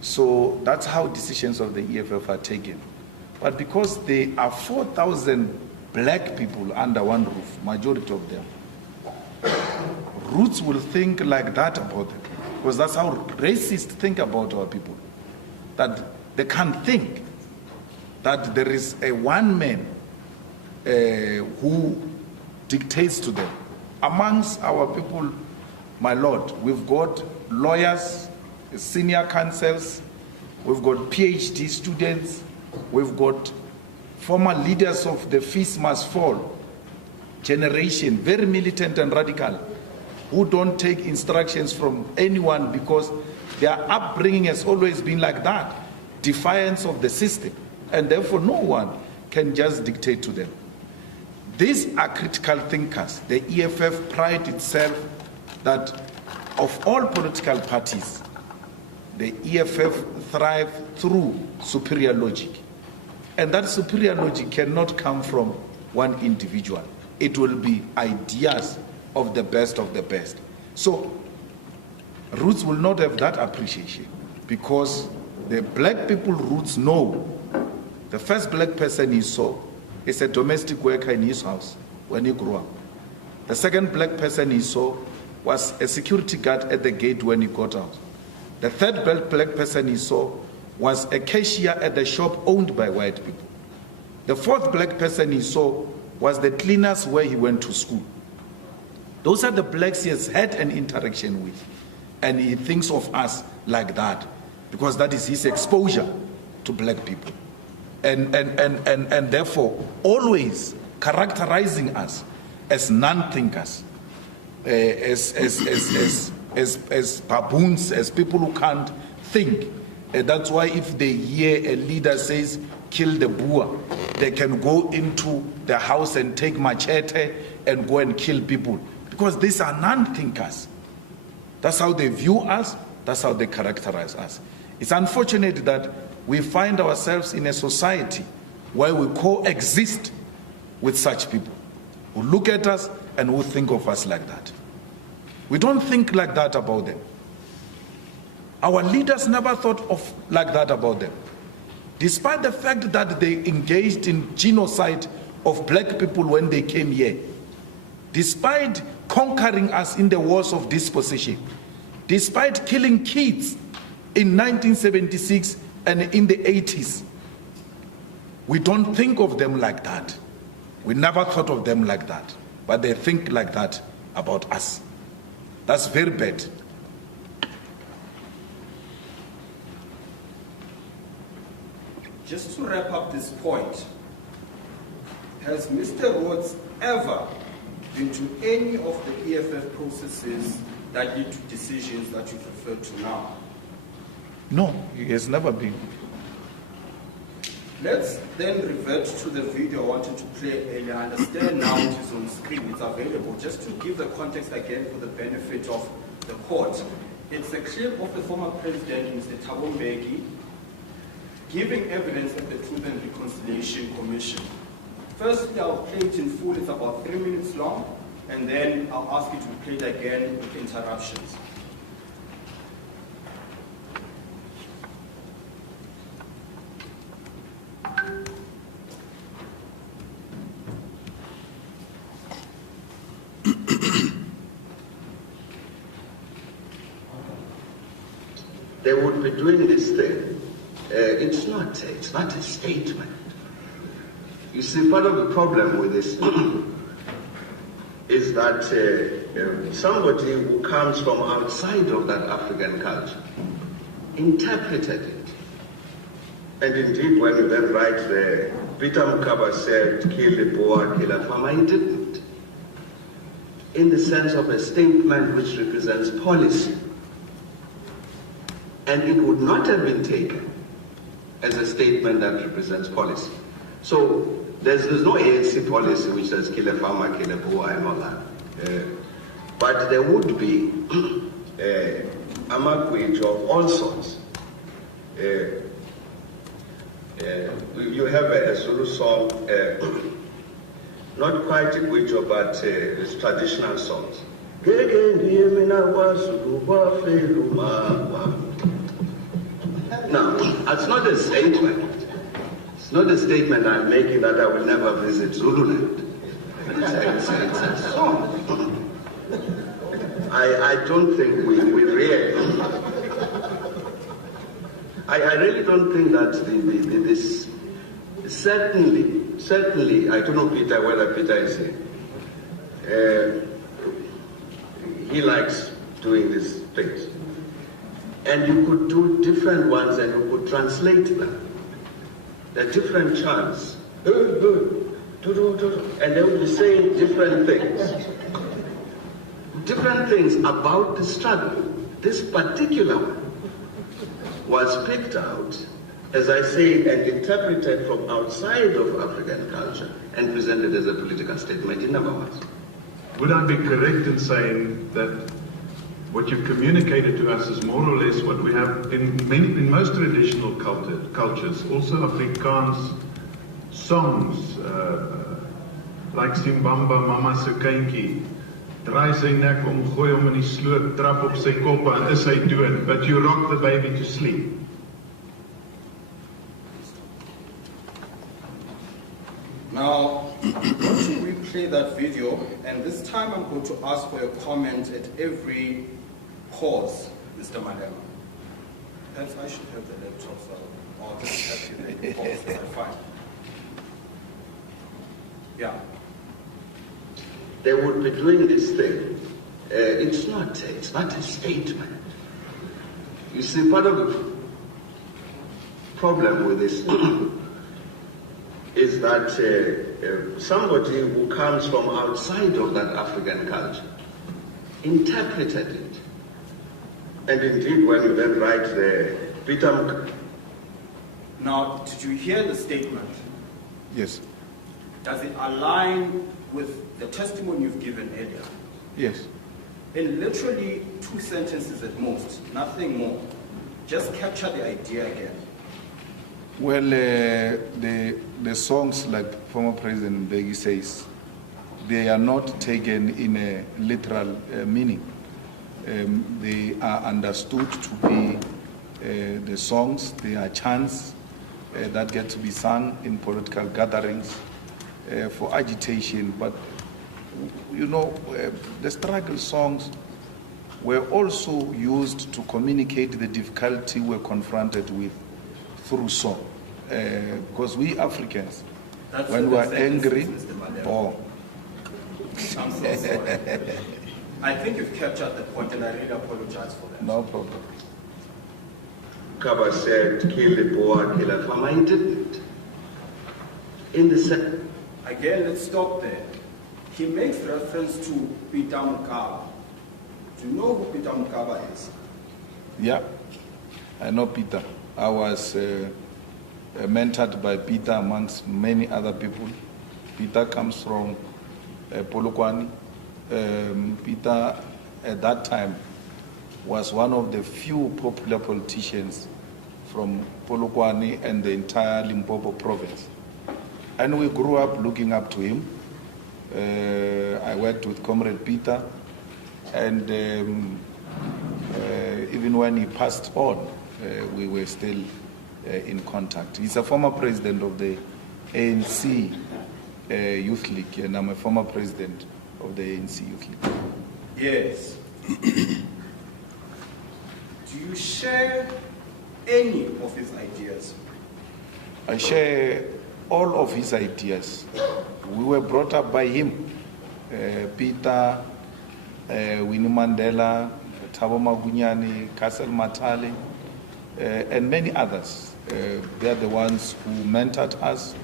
So that's how decisions of the EFF are taken. But because there are 4,000 black people under one roof, majority of them, Roots will think like that about them, because that's how racists think about our people, that they can't think that there is a one man who dictates to them. Amongst our people, my lord, we've got lawyers, senior counsels, we've got PhD students, we've got former leaders of the Feast Must Fall generation, very militant and radical, who don't take instructions from anyone because their upbringing has always been like that, defiance of the system, and therefore no one can just dictate to them. These are critical thinkers. The EFF prides itself that of all political parties, the EFF thrive through superior logic. And that superior logic cannot come from one individual. It will be ideas of the best of the best. So Roots will not have that appreciation, because the black people Roots know the first black person he saw is a domestic worker in his house when he grew up. The second black person he saw was a security guard at the gate when he got out. The third black person he saw was a cashier at the shop owned by white people. The fourth black person he saw was the cleaners where he went to school. Those are the blacks he has had an interaction with. And he thinks of us like that, because that is his exposure to black people. And therefore, always characterizing us as non-thinkers, as baboons, as people who can't think. That's why if they hear a leader says, kill the Boer, they can go into the house and take machete and go and kill people. Because these are non-thinkers. That's how they view us, that's how they characterize us. It's unfortunate that we find ourselves in a society where we coexist with such people who look at us and who think of us like that. We don't think like that about them. Our leaders never thought of like that about them. Despite the fact that they engaged in genocide of black people when they came here, despite conquering us in the wars of dispossession, despite killing kids in 1976 and in the 80s, we don't think of them like that. We never thought of them like that, but they think like that about us. That's very bad. Just to wrap up this point, has Mr. Rhodes ever been to any of the EFF processes that lead to decisions that you've referred to now? No, he has never been. Let's then revert to the video I wanted to play earlier. I understand now it is on screen, it's available. Just to give the context again for the benefit of the court. It's a clip of the former president, Mr. Tabon Beggie, giving evidence at the Truth and Reconciliation Commission. Firstly, I'll play it in full, it's about 3 minutes long, and then I'll ask you to play it again with interruptions. They would be doing this thing. It's not a statement. You see, part of the problem with this is that somebody who comes from outside of that African culture interpreted it. And indeed, when you then write there, Peter Mkaba said, kill the Boer, kill a farmer, he didn't. In the sense of a statement which represents policy. And it would not have been taken as a statement that represents policy. So there's no ANC policy which says kill a farmer, kill a Boer, and all that. But there would be a language of all sorts. You have a Zulu song, not quite a Guijo, but it's traditional songs. Now, it's not a statement. It's not a statement I'm making that I will never visit Zululand. It's a song. I don't think we really. I really don't think that this certainly, I don't know Peter, whether Peter is here. He likes doing these things. And you could do different ones and you could translate them. They're different chants. And they would be saying different things. Different things about the struggle. This particular one was picked out, as I say, and interpreted from outside of African culture and presented as a political statement. It never was. Would I be correct in saying that what you've communicated to us is more or less what we have in most traditional cultures, also Afrikaans songs, like Simbamba, Mama se kindjie, draai sy nek om, gooi hom in die sloot, trap op sy kop en is hy dood, but you rock the baby to sleep. Now, I'm going to replay that video, and this time I'm going to ask for your comment at every pause, Mr. Mandela. Perhaps I should have the laptop, so I'll just have the pause as I find. Yeah. They would be doing this thing. It's not a statement. You see, part of the problem with this is that somebody who comes from outside of that African culture interpreted it. And indeed, when you then write there, Peter Now, did you hear the statement? Yes. Does it align with the testimony you've given earlier? Yes. In literally 2 sentences at most, nothing more. Just capture the idea again. Well, the songs, like former President Beggie says, they are not taken in a literal meaning. They are understood to be the songs, they are chants that get to be sung in political gatherings for agitation. But, you know, the struggle songs were also used to communicate the difficulty we're confronted with through song. Because we Africans, when we are angry, I'm so sorry. I think you've captured the point, and I really apologize for that. No problem. Kaba said, kill the boar, kill the farmer. He didn't. In the second. Again, let's stop there. He makes reference to Peter Mukaba. Do you know who Peter Mukaba is? Yeah, I know Peter. I was mentored by Peter amongst many other people. Peter comes from Polokwane. Peter, at that time, was one of the few popular politicians from Polokwane and the entire Limpopo province. And we grew up looking up to him. I worked with Comrade Peter, and even when he passed on, we were still in contact. He's a former president of the ANC Youth League, and I'm a former president of the ANC Youth League. Yes. Do you share any of his ideas? I share all of his ideas. We were brought up by him. Peter, Winnie Mandela, Thabo Magunyani, Castle Matale, and many others. They are the ones who mentored us.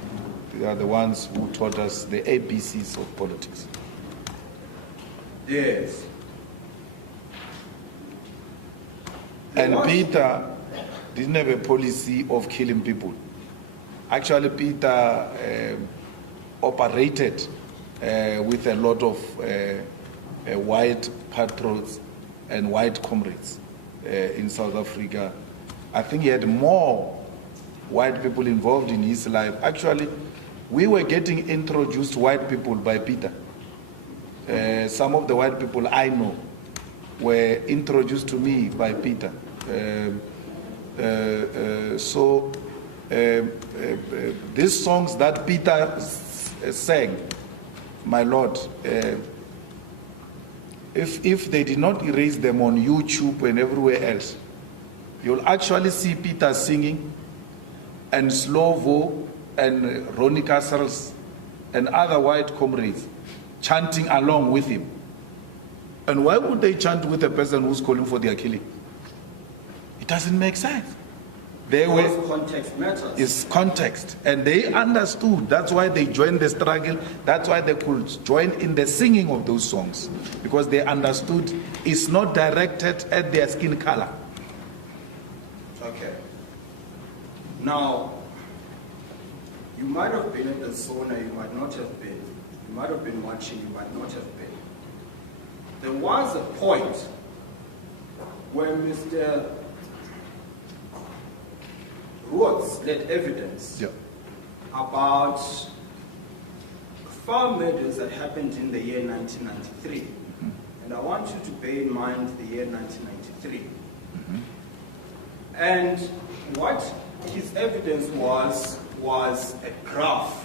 They are the ones who taught us the ABCs of politics. Yes. And Peter didn't have a policy of killing people. Actually, Peter operated with a lot of white patrols and white comrades in South Africa. I think he had more white people involved in his life. Actually, we were getting introduced to white people by Peter. Some of the white people I know were introduced to me by Peter. These songs that Peter sang, my Lord, if they did not erase them on YouTube and everywhere else, you'll actually see Peter singing, and Slovo and Ronnie Castles and other white comrades chanting along with him. And why would they chant with a person who's calling for their killing? It doesn't make sense. Context matters. It's context. And they understood. That's why they joined the struggle. That's why they could join in the singing of those songs. Because they understood it's not directed at their skin color. Okay. Now, you might have been at the sauna, you might not have been. You might have been watching, you might not have been. There was a point where Mr. Rhodes led evidence about farm murders that happened in the year 1993. And I want you to bear in mind the year 1993. And what his evidence was a graph.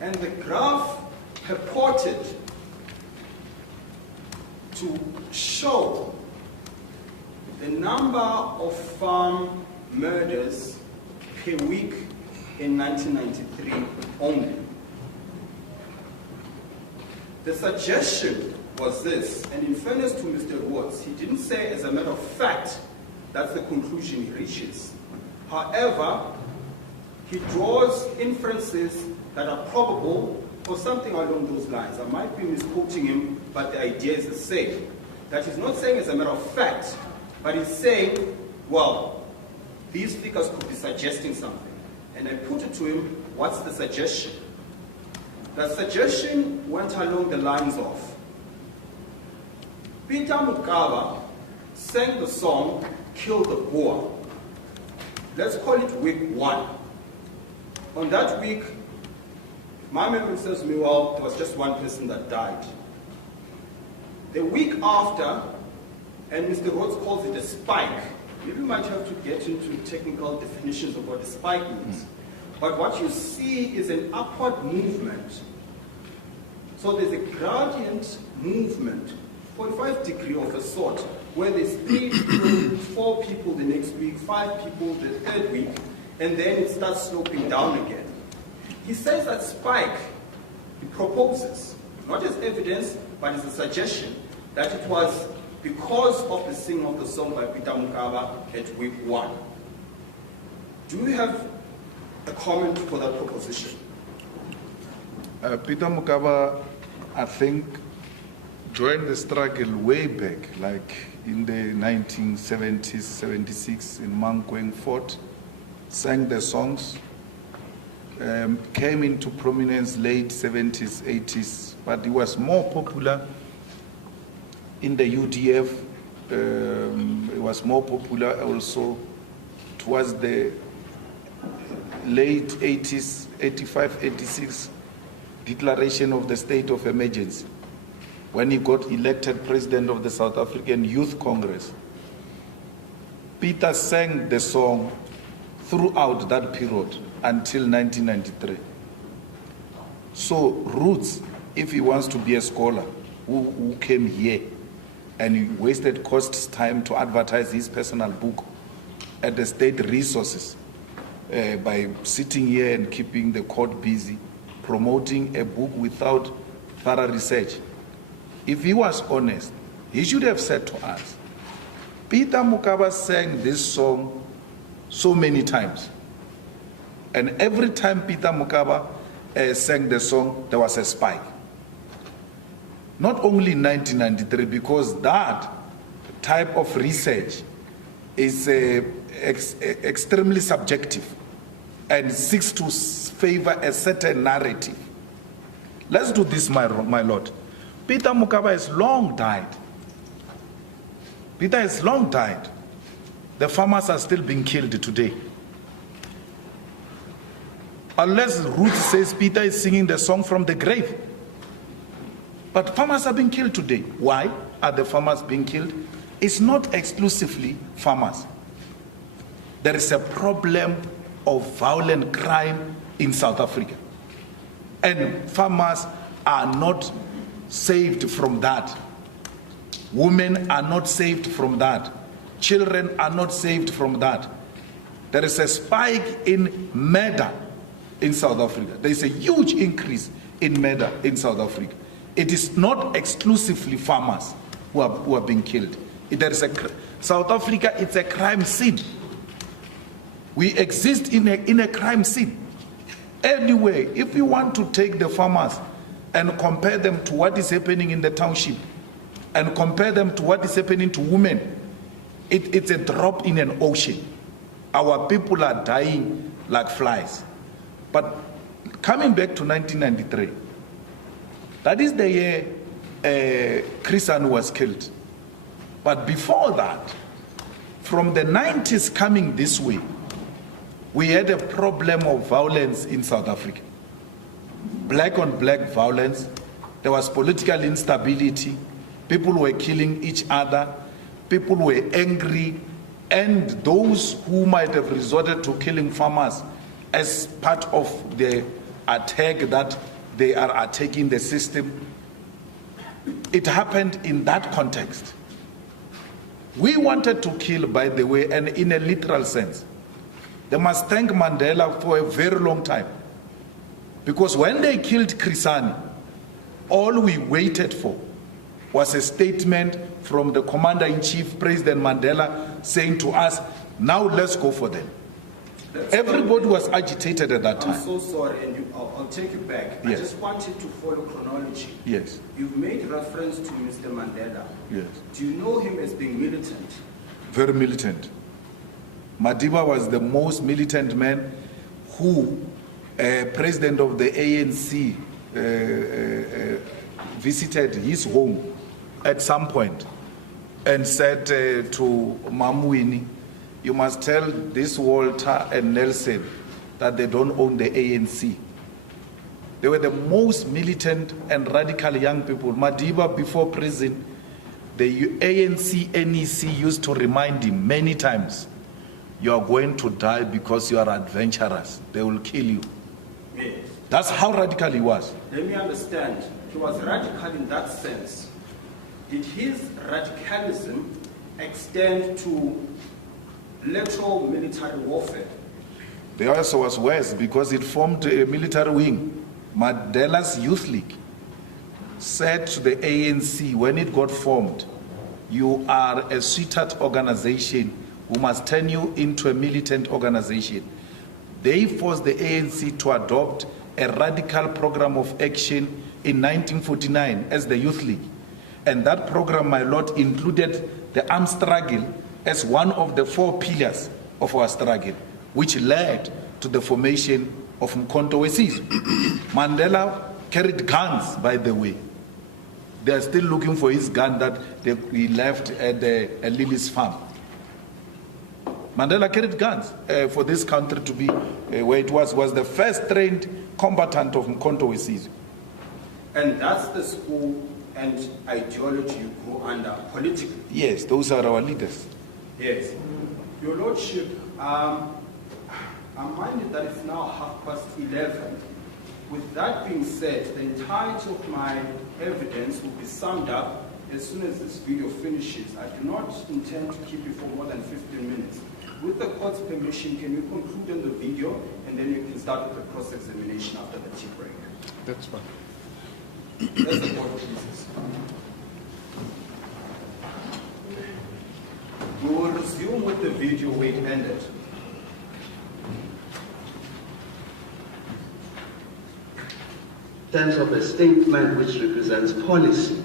And the graph purported to show the number of farm murders per week in 1993 only. The suggestion was this, and in fairness to Mr. Watts, he didn't say as a matter of fact that's the conclusion he reaches. However, he draws inferences that are probable or something along those lines. I might be misquoting him, but the idea is the same. That he's not saying as a matter of fact, but he's saying, well, these figures could be suggesting something. And I put it to him, what's the suggestion? The suggestion went along the lines of, Peter Mukaba sang the song, Kill the Boer. Let's call it week 1. On that week, my memory says me, well, there was just one person that died. The week after, and Mr. Rhodes calls it a spike. Maybe we might have to get into technical definitions of what a spike means. But what you see is an upward movement. So there's a gradient movement, 45-degree of a sort, where there's 3 people, 4 people the next week, 5 people the third week, and then it starts sloping down again. He says that spike, he proposes, not as evidence, but as a suggestion, that it was because of the singing of the song by Peter Mukaba at week 1. Do you have a comment for that proposition? Peter Mukaba, I think, joined the struggle way back, like in the 1970s, 76 in Mankweng Fort, sang the songs, came into prominence late 70s, 80s, but he was more popular in the UDF. It was more popular also towards the late 80s, 85, 86, declaration of the state of emergency, when he got elected president of the South African Youth Congress. Peter sang the song throughout that period until 1993. So Roots, if he wants to be a scholar who came here and he wasted Cost's time to advertise his personal book at the state resources by sitting here and keeping the court busy, promoting a book without thorough research. If he was honest, he should have said to us, Peter Mukaba sang this song so many times. And every time Peter Mukaba sang the song, there was a spike. Not only in 1993, because that type of research is extremely subjective and seeks to favor a certain narrative. Let's do this, my lord. Peter Mukaba has long died. Peter has long died. The farmers are still being killed today. Unless Ruth says Peter is singing the song from the grave. But farmers are being killed today. Why are the farmers being killed? It's not exclusively farmers. There is a problem of violent crime in South Africa. And farmers are not saved from that. Women are not saved from that. Children are not saved from that. There is a spike in murder in South Africa. There is a huge increase in murder in South Africa. It is not exclusively farmers who are being killed. South Africa, it's a crime scene. We exist in a crime scene. Anyway, if you want to take the farmers and compare them to what is happening in the township and compare them to what is happening to women, it's a drop in an ocean. Our people are dying like flies. But coming back to 1993, that is the year Chris Hani was killed. But before that, from the 90s coming this way, we had a problem of violence in South Africa. Black on black violence. There was political instability. People were killing each other. People were angry. And those who might have resorted to killing farmers as part of the attack that they are attacking the system, it happened in that context. We wanted to kill, by the way, and in a literal sense. They must thank Mandela for a very long time. Because when they killed Chris Hani, all we waited for was a statement from the Commander-in-Chief, President Mandela, saying to us, now let's go for them. Everybody was agitated at that time. I'm so sorry, and I'll take you back. Yes. I just wanted to follow chronology. Yes. You've made reference to Mr. Mandela. Yes. Do you know him as being militant? Very militant. Madiba was the most militant man who, president of the ANC, visited his home at some point and said to Mamwini, you must tell this Walter and Nelson that they don't own the ANC. They were the most militant and radical young people. Madiba, before prison, the ANC, NEC used to remind him many times, you are going to die because you are adventurous. They will kill you. Yes. That's how radical he was. Let me understand. He was radical in that sense. Did his radicalism extend to literal military warfare? There also was worse because it formed a military wing. Mandela's Youth League said to the ANC when it got formed, you are a sweetheart organization, we must turn you into a militant organization. They forced the ANC to adopt a radical program of action in 1949 as the Youth League. And that program, my lord, included the armed struggle as one of the 4 pillars of our struggle, which led to the formation of Mkhonto Wesizwe. Mandela carried guns, by the way. They are still looking for his gun that he left at Lily's farm. Mandela carried guns for this country to be where it was the first trained combatant of Mkhonto Wesizwe. And that's the school and ideology you grew under politically? Yes, those are our leaders. Yes. Your Lordship, I'm minded that it's now 11:30. With that being said, the entirety of my evidence will be summed up as soon as this video finishes. I do not intend to keep you for more than 15 minutes. With the court's permission, can you conclude on the video and then you can start with the cross-examination after the tea break? That's fine. That's the court, please. We will resume with the video where it ended. In terms of a statement which represents policy,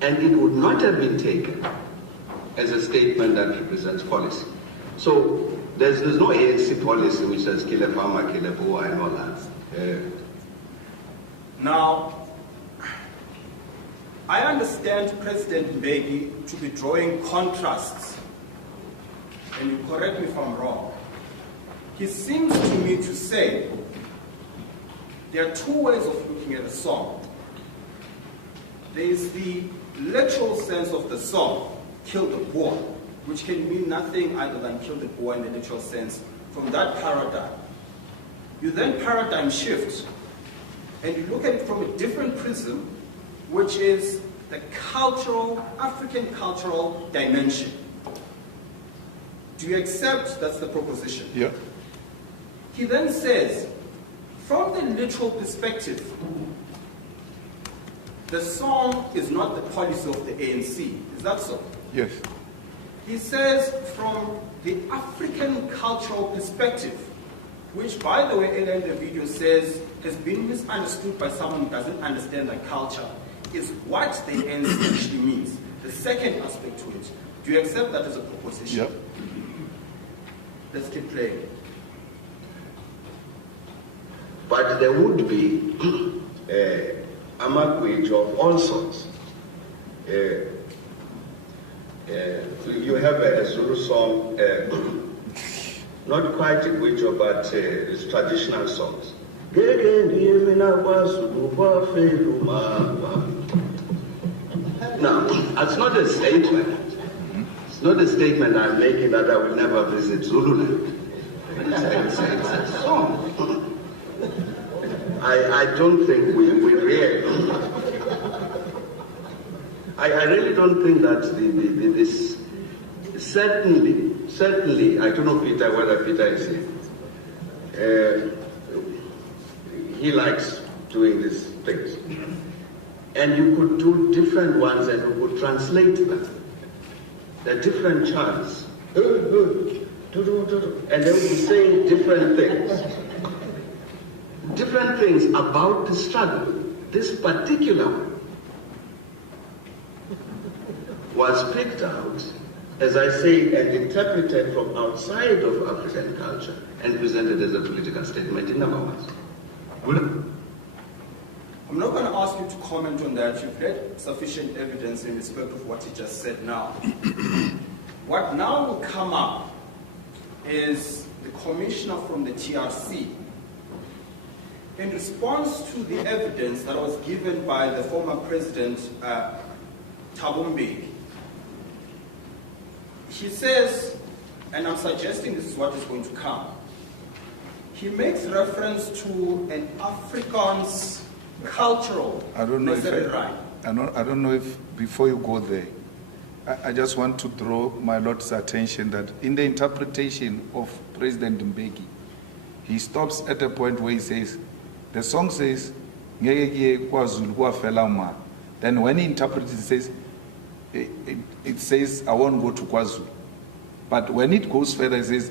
and it would not have been taken as a statement that represents policy. So there's no ANC policy which says kill a farmer, kill a boer, and all that. Now, I understand President Beggie to be drawing contrasts, and you correct me if I'm wrong. He seems to me to say there are 2 ways of looking at a song. There is the literal sense of the song, kill the boer, which can mean nothing other than kill the boer in the literal sense. From that paradigm, you then paradigm shift, and you look at it from a different prism, which is the cultural, African cultural dimension. Do you accept that's the proposition? Yeah. He then says, from the literal perspective, the song is not the policy of the ANC. Is that so? Yes. He says, from the African cultural perspective, which, by the way, earlier in the video says has been misunderstood by someone who doesn't understand the culture, is what the ANC actually means. The second aspect to it. Do you accept that as a proposition? Yep. Let's keep playing. But there would be a language of all sorts. You have a Zulu song, not quite a Gwijo, but it's traditional songs. Now, that's not a statement. It's not a statement I'm making that I will never visit Zululand. It's a song. I don't think we really. I really don't think that this certainly, I don't know Peter, whether Peter is here. He likes doing these things. And you could do different ones and you could translate them. The different chants. And they would be saying different things. Different things about the struggle. This particular one was picked out as I say, and interpreted from outside of African culture and presented as a political statement in number one. I'm not going to ask you to comment on that. You've had sufficient evidence in respect of what you just said now. What now will come up is the commissioner from the TRC. In response to the evidence that was given by the former president, Tabon, he says, and I'm suggesting this is what is going to come, he makes reference to an Afrikaans cultural necessary right. I don't know if, before you go there, I just want to draw my Lord's attention that in the interpretation of President Beggie, he stops at a point where he says, the song says, then when he interprets it, says, it says, I won't go to KwaZulu. But when it goes further, it says,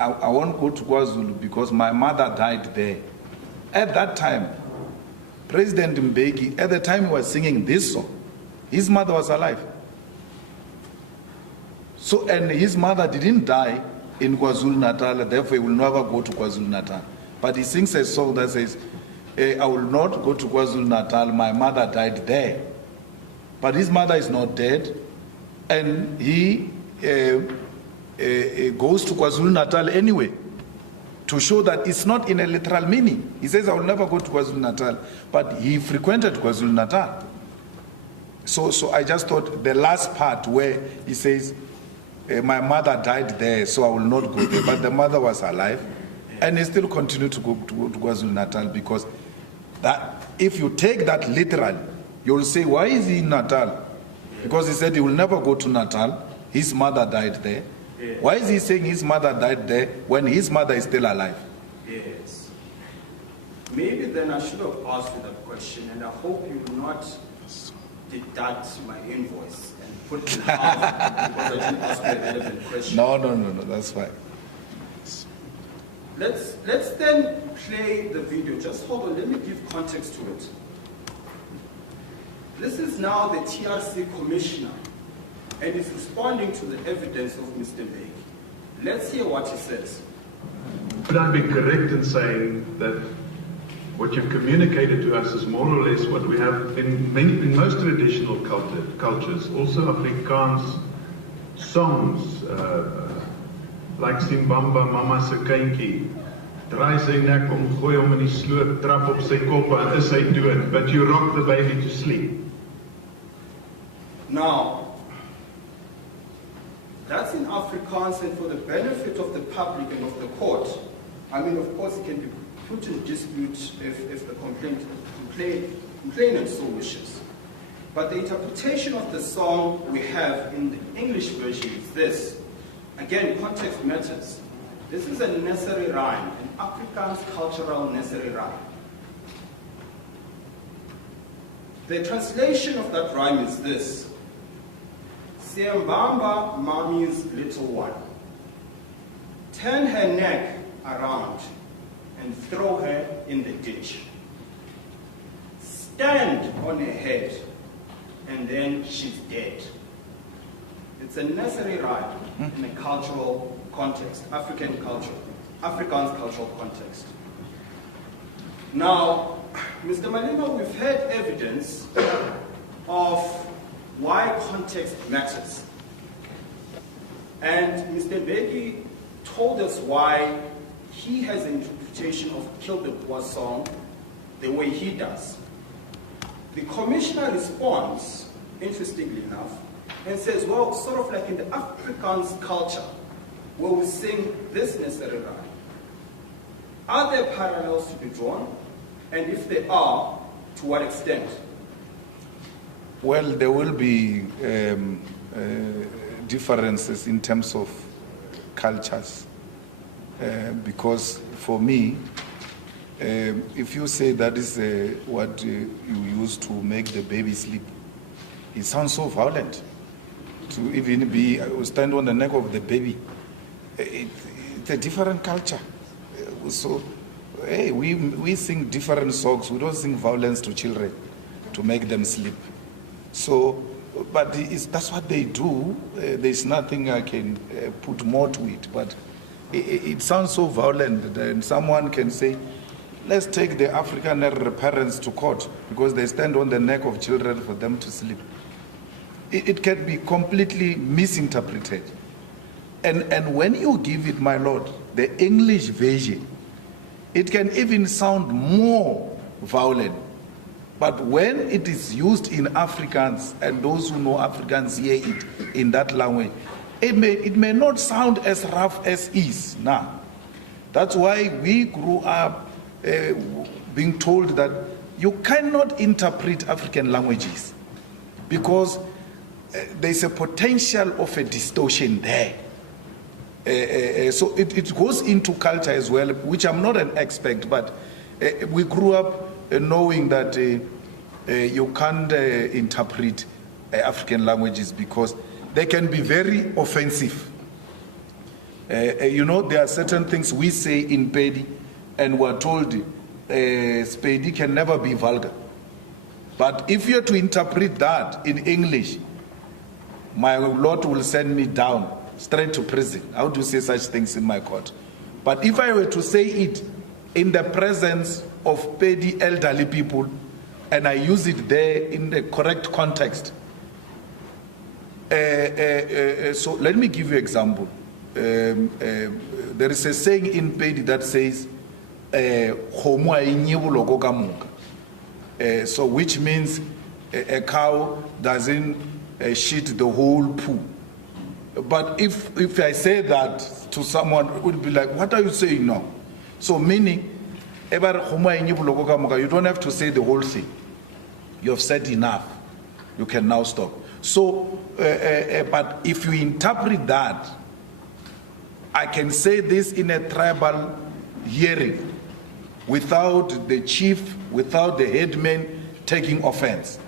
I won't go to KwaZulu because my mother died there. At that time, President Beggie, at the time he was singing this song, his mother was alive. So, and his mother didn't die in KwaZulu-Natal, therefore he will never go to KwaZulu-Natal. But he sings a song that says, I will not go to KwaZulu-Natal, my mother died there. But his mother is not dead, and he goes to KwaZulu-Natal anyway, to show that it's not in a literal meaning. He says, I will never go to KwaZulu-Natal, but he frequented KwaZulu-Natal. So I just thought the last part where he says, my mother died there, so I will not go there, but the mother was alive, and he still continued to go to KwaZulu-Natal, because that, if you take that literal, you'll say, why is he in Natal? Because he said he will never go to Natal, his mother died there. Yes. Why is he saying his mother died there when his mother is still alive? Yes. Maybe then I should have asked you that question, and I hope you will not deduct my invoice and put it in half because I didn't ask you a relevant question. No, that's fine. Let's then play the video. Just hold on, let me give context to it. This is now the TRC commissioner, and he's responding to the evidence of Mr. Beggie. Let's hear what he says. Would I be correct in saying that what you've communicated to us is more or less what we have in most traditional cultures, also Afrikaans songs, like Simbamba, Mama se kindjie, draai sy nek om, gooi hom in die sloot, trap op sy kop en is hy dood, but you rock the baby to sleep. Now, that's in Afrikaans, and for the benefit of the public and of the court, I mean, of course, it can be put in dispute if the complainant so wishes. But the interpretation of the song we have in the English version is this. Again, context matters. This is a necessary rhyme, an Afrikaans cultural necessary rhyme. The translation of that rhyme is this. Siambamba, mommy's little one. Turn her neck around and throw her in the ditch. Stand on her head and then she's dead. It's a necessary rhyme in a cultural context, African culture, Afrikaans cultural context. Now, Mr. Malema, we've had evidence of why context matters. And Mr. Beggie told us why he has an interpretation of Kill the Boer song the way he does. The commissioner responds, interestingly enough, and says, well, sort of like in the Afrikaans culture, where we sing this necessary rhyme, are there parallels to be drawn? And if there are, to what extent? Well, there will be differences in terms of cultures. Because for me, if you say that is what you use to make the baby sleep, it sounds so violent. To even be stand on the neck of the baby, it's a different culture. So, hey, we sing different songs. We don't sing violence to children to make them sleep. So But that's what they do. There's nothing I can put more to it. But it sounds so violent. And someone can say, let's take the African parents to court because they stand on the neck of children for them to sleep. It can be completely misinterpreted. And when you give it, my Lord, the English version, it can even sound more violent. But when it is used in Afrikaans, and those who know Afrikaans hear it in that language, it may not sound as rough as is now. That's why we grew up being told that you cannot interpret African languages because there's a potential of a distortion there. So it goes into culture as well, which I'm not an expert, but we grew up knowing that you can't interpret African languages because they can be very offensive. You know, there are certain things we say in Beggie, and we're told Beggie can never be vulgar. But if you're to interpret that in English, my Lord will send me down straight to prison. How do you say such things in my court? But if I were to say it in the presence of petty elderly people, and I use it there in the correct context. So let me give you an example. There is a saying in Pedi that says, so which means a cow doesn't shit the whole poo. But if I say that to someone, it would be like, what are you saying now? So meaning, you don't have to say the whole thing. You have said enough. You can now stop. So, but if you interpret that, I can say this in a tribal hearing without the chief, without the headman taking offense.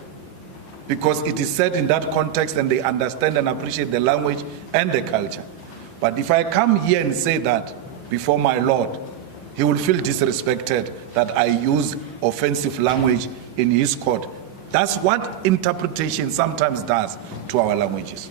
Because it is said in that context and they understand and appreciate the language and the culture. But if I come here and say that before my Lord, he will feel disrespected that I use offensive language in his court. That's what interpretation sometimes does to our languages.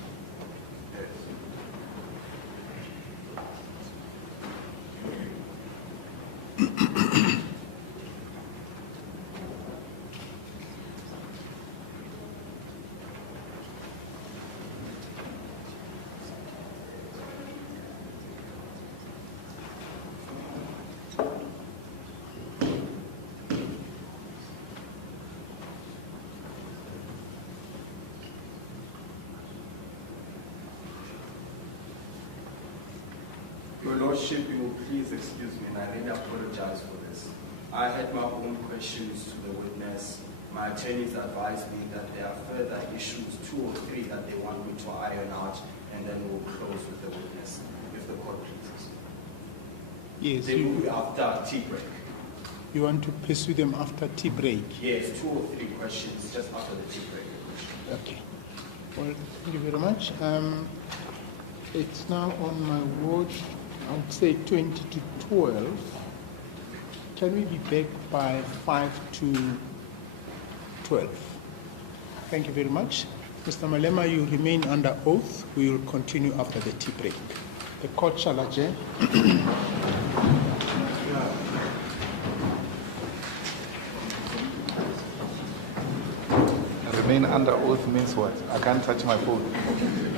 Your Lordship, you will please excuse me, and I really apologize for this. I had my own questions to the witness. My attorneys advised me that there are further issues, 2 or 3, that they want me to iron out, and then we'll close with the witness, if the court pleases. Yes. They will be after tea break. You want to pursue them after tea break? Yes, 2 or 3 questions just after the tea break. Okay. Well, thank you very much. It's now on my watch, I would say 20 to 12. Can we be back by 5 to 12? Thank you very much. Mr. Malema, you remain under oath. We will continue after the tea break. The court shall adjourn. Remain under oath means what? I can't touch my phone.